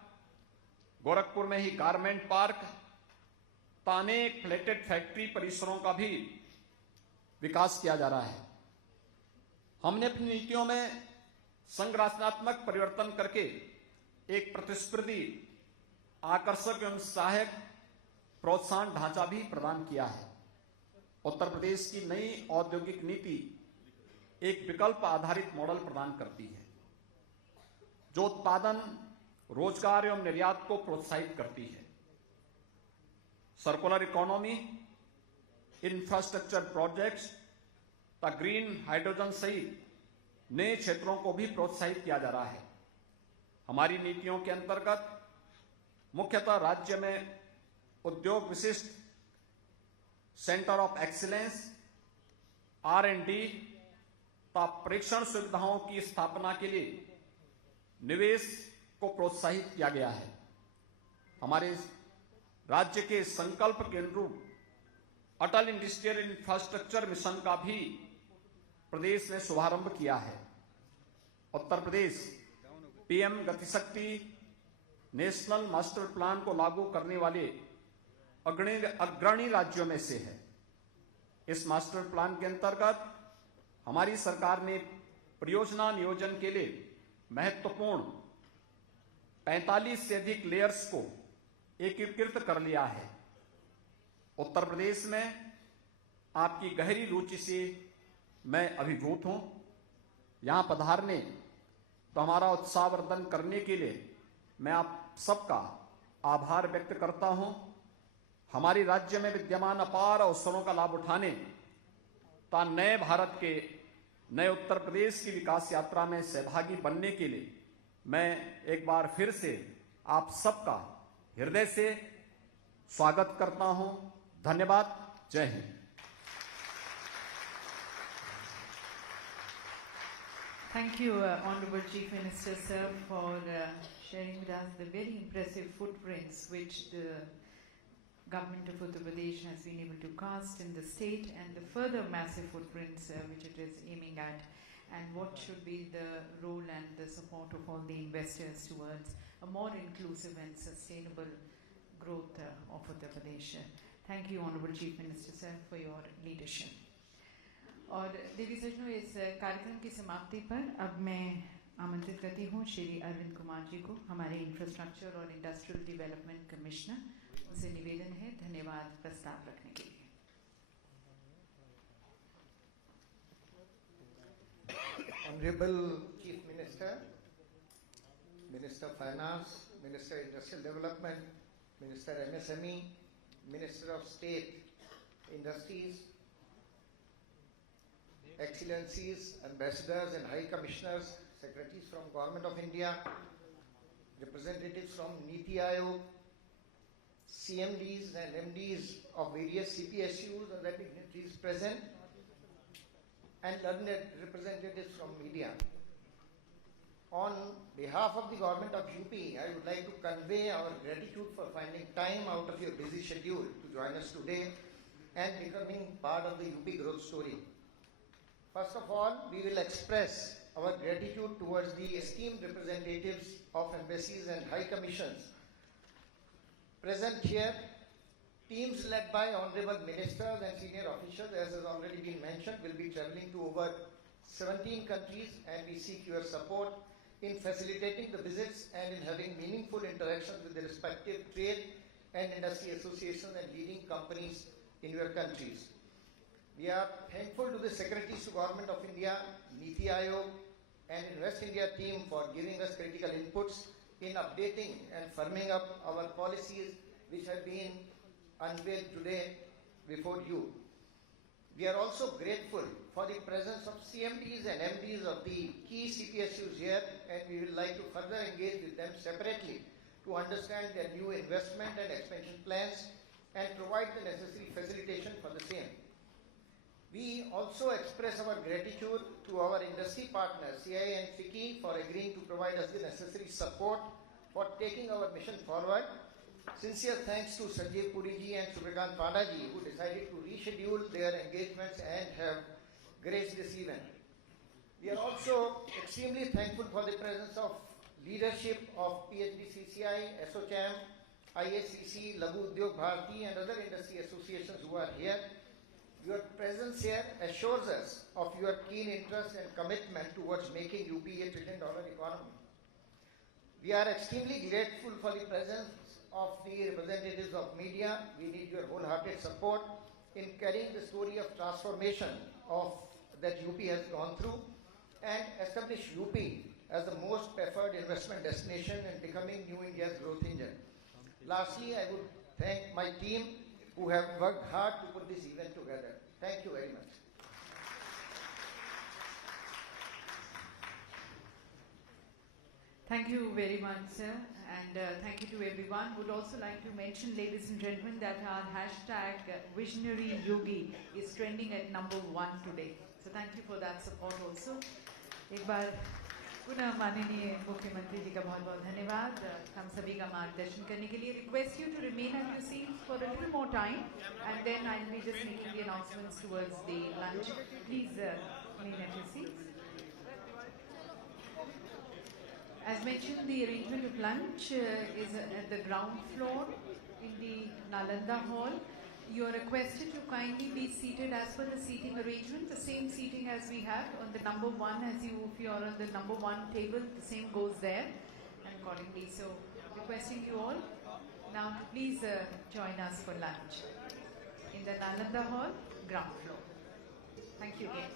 गोरखपुर में ही गारमेंट पार्क, अनेक फ्लैटेड फैक्ट्री परिसरों का भी विकास किया जा रहा है। हमने अपनी नीतियों में संरचनात्मक परिवर्तन करके एक प्रतिस्पर्धी, आकर्षक एवं सहायक प्रोत्साहन ढांचा भी प्रदान किया है। उत्तर प्रदेश की नई औद्योगिक नीति एक विकल्प आधारित मॉडल प्रदान करती है, जो उत्पादन, रोजगार एवं निर्यात को प्रोत्साहित करती है। सर्कुलर इकोनॉमी, इंफ्रास्ट्रक्चर प्रोजेक्ट्स तथा ग्रीन हाइड्रोजन सहित नए क्षेत्रों को भी प्रोत्साहित किया जा रहा है। हमारी नीतियों के अंतर्गत मुख्यतः राज्य में उद्योग विशिष्ट सेंटर ऑफ एक्सीलेंस, R&D तथा परीक्षण सुविधाओं की स्थापना के लिए निवेश को प्रोत्साहित किया गया है। हमारे राज्य के संकल्प के अनुरूप अटल इंडस्ट्रियल इंफ्रास्ट्रक्चर मिशन का भी प्रदेश में शुभारंभ किया है। Uttar Pradesh PM Gatishakti national master plan को लागू करने वाले अग्रणी राज्यों में से है। इस मास्टर प्लान के अंतर्गत हमारी सरकार ने परियोजना नियोजन के लिए महत्वपूर्ण 45 से अधिक लेयर्स को एकीकृत कर लिया है। उत्तर प्रदेश में आपकी गहरी रुचि से मैं अभिभूत हूं। यहां पधारने तो हमारा उत्साहवर्धन करने के लिए मैं आप सबका आभार व्यक्त करता हूं। हमारे राज्य में विद्यमान अपार अवसरों का लाभ उठाने तथा नए भारत के, नए उत्तर प्रदेश की विकास यात्रा में सहभागी बनने के लिए मैं एक बार फिर से आप सबका हृदय से स्वागत करता हूं। धन्यवाद। जय Hind. Thank you, Honorable Chief Minister, sir, for sharing with us the very impressive footprints which the government of Uttar Pradesh has been able to cast in the state, and the further massive footprints which it is aiming at, and what should be the role and the support of all the investors towards a more inclusive and sustainable growth of Uttar Pradesh. Thank you, Honorable Chief Minister, sir, for your leadership. और देवी सज्जनों, इस कार्यक्रम की समाप्ति पर अब मैं आमंत्रित करती हूँ श्री अरविंद कुमार जी को, हमारे इंफ्रास्ट्रक्चर और इंडस्ट्रियल डेवलपमेंट कमिश्नर। उनसे निवेदन है धन्यवाद प्रस्ताव रखने के लिए। Honorable Chief Minister, Minister of Finance, Minister of Industrial Development, Minister MSME, Minister of State Industries, Excellencies, Ambassadors and High Commissioners, Secretaries from Government of India, representatives from Niti Aayog, CMDs and MDs of various CPSUs and other dignitaries present, and learned representatives from media. On behalf of the government of UP, I would like to convey our gratitude for finding time out of your busy schedule to join us today and becoming part of the UP growth story. First of all, we will express our gratitude towards the esteemed representatives of embassies and high commissions present here. Teams led by honorable ministers and senior officials, as has already been mentioned, will be traveling to over 17 countries, and we seek your support in facilitating the visits and in having meaningful interactions with the respective trade and industry associations and leading companies in your countries. We are thankful to the Secretaries to Government of India, Niti Aayog and Invest India team for giving us critical inputs in updating and firming up our policies which have been unveiled today before you. We are also grateful for the presence of CMDs and MDs of the key CPSUs here, and we would like to further engage with them separately to understand their new investment and expansion plans and provide the necessary facilitation for the same. We also express our gratitude to our industry partners, CIA and FICCI, for agreeing to provide us the necessary support for taking our mission forward. Sincere thanks to Sanjay Puriji and Subhakant Padaji, who decided to reschedule their engagements and have graced this event. We are also extremely thankful for the presence of leadership of PHDCCI, ASSOCHAM, IACC, Laghu Udyog Bharati and other industry associations who are here. Your presence here assures us of your keen interest and commitment towards making UP a $1 trillion economy. We are extremely grateful for the presence of the representatives of media. We need your wholehearted support in carrying the story of transformation that UP has gone through and establish UP as the most preferred investment destination and becoming New India's growth engine. Lastly, I would thank my team who have worked hard to put this event together. Thank you very much. Thank you very much, sir, and thank you to everyone. Would also like to mention, ladies and gentlemen, that our hashtag Visionary Yogi is trending at #1 today. So thank you for that support also. एक बार पुनः माननीय मुख्यमंत्री जी का बहुत-बहुत धन्यवाद हम सभी का मार्गदर्शन करने के लिए. Request you to remain at your seats for a little more time, and then I will be just making the announcements towards the lunch. Please remain at your seats. As mentioned, the arrangement of lunch is at the ground floor in the Nalanda Hall. You are requested to kindly be seated as per the seating arrangement, the same seating as we have on the #1. If you are on the #1 table, the same goes there and accordingly. So, requesting you all now to please join us for lunch in the Nalanda Hall, ground floor. Thank you again.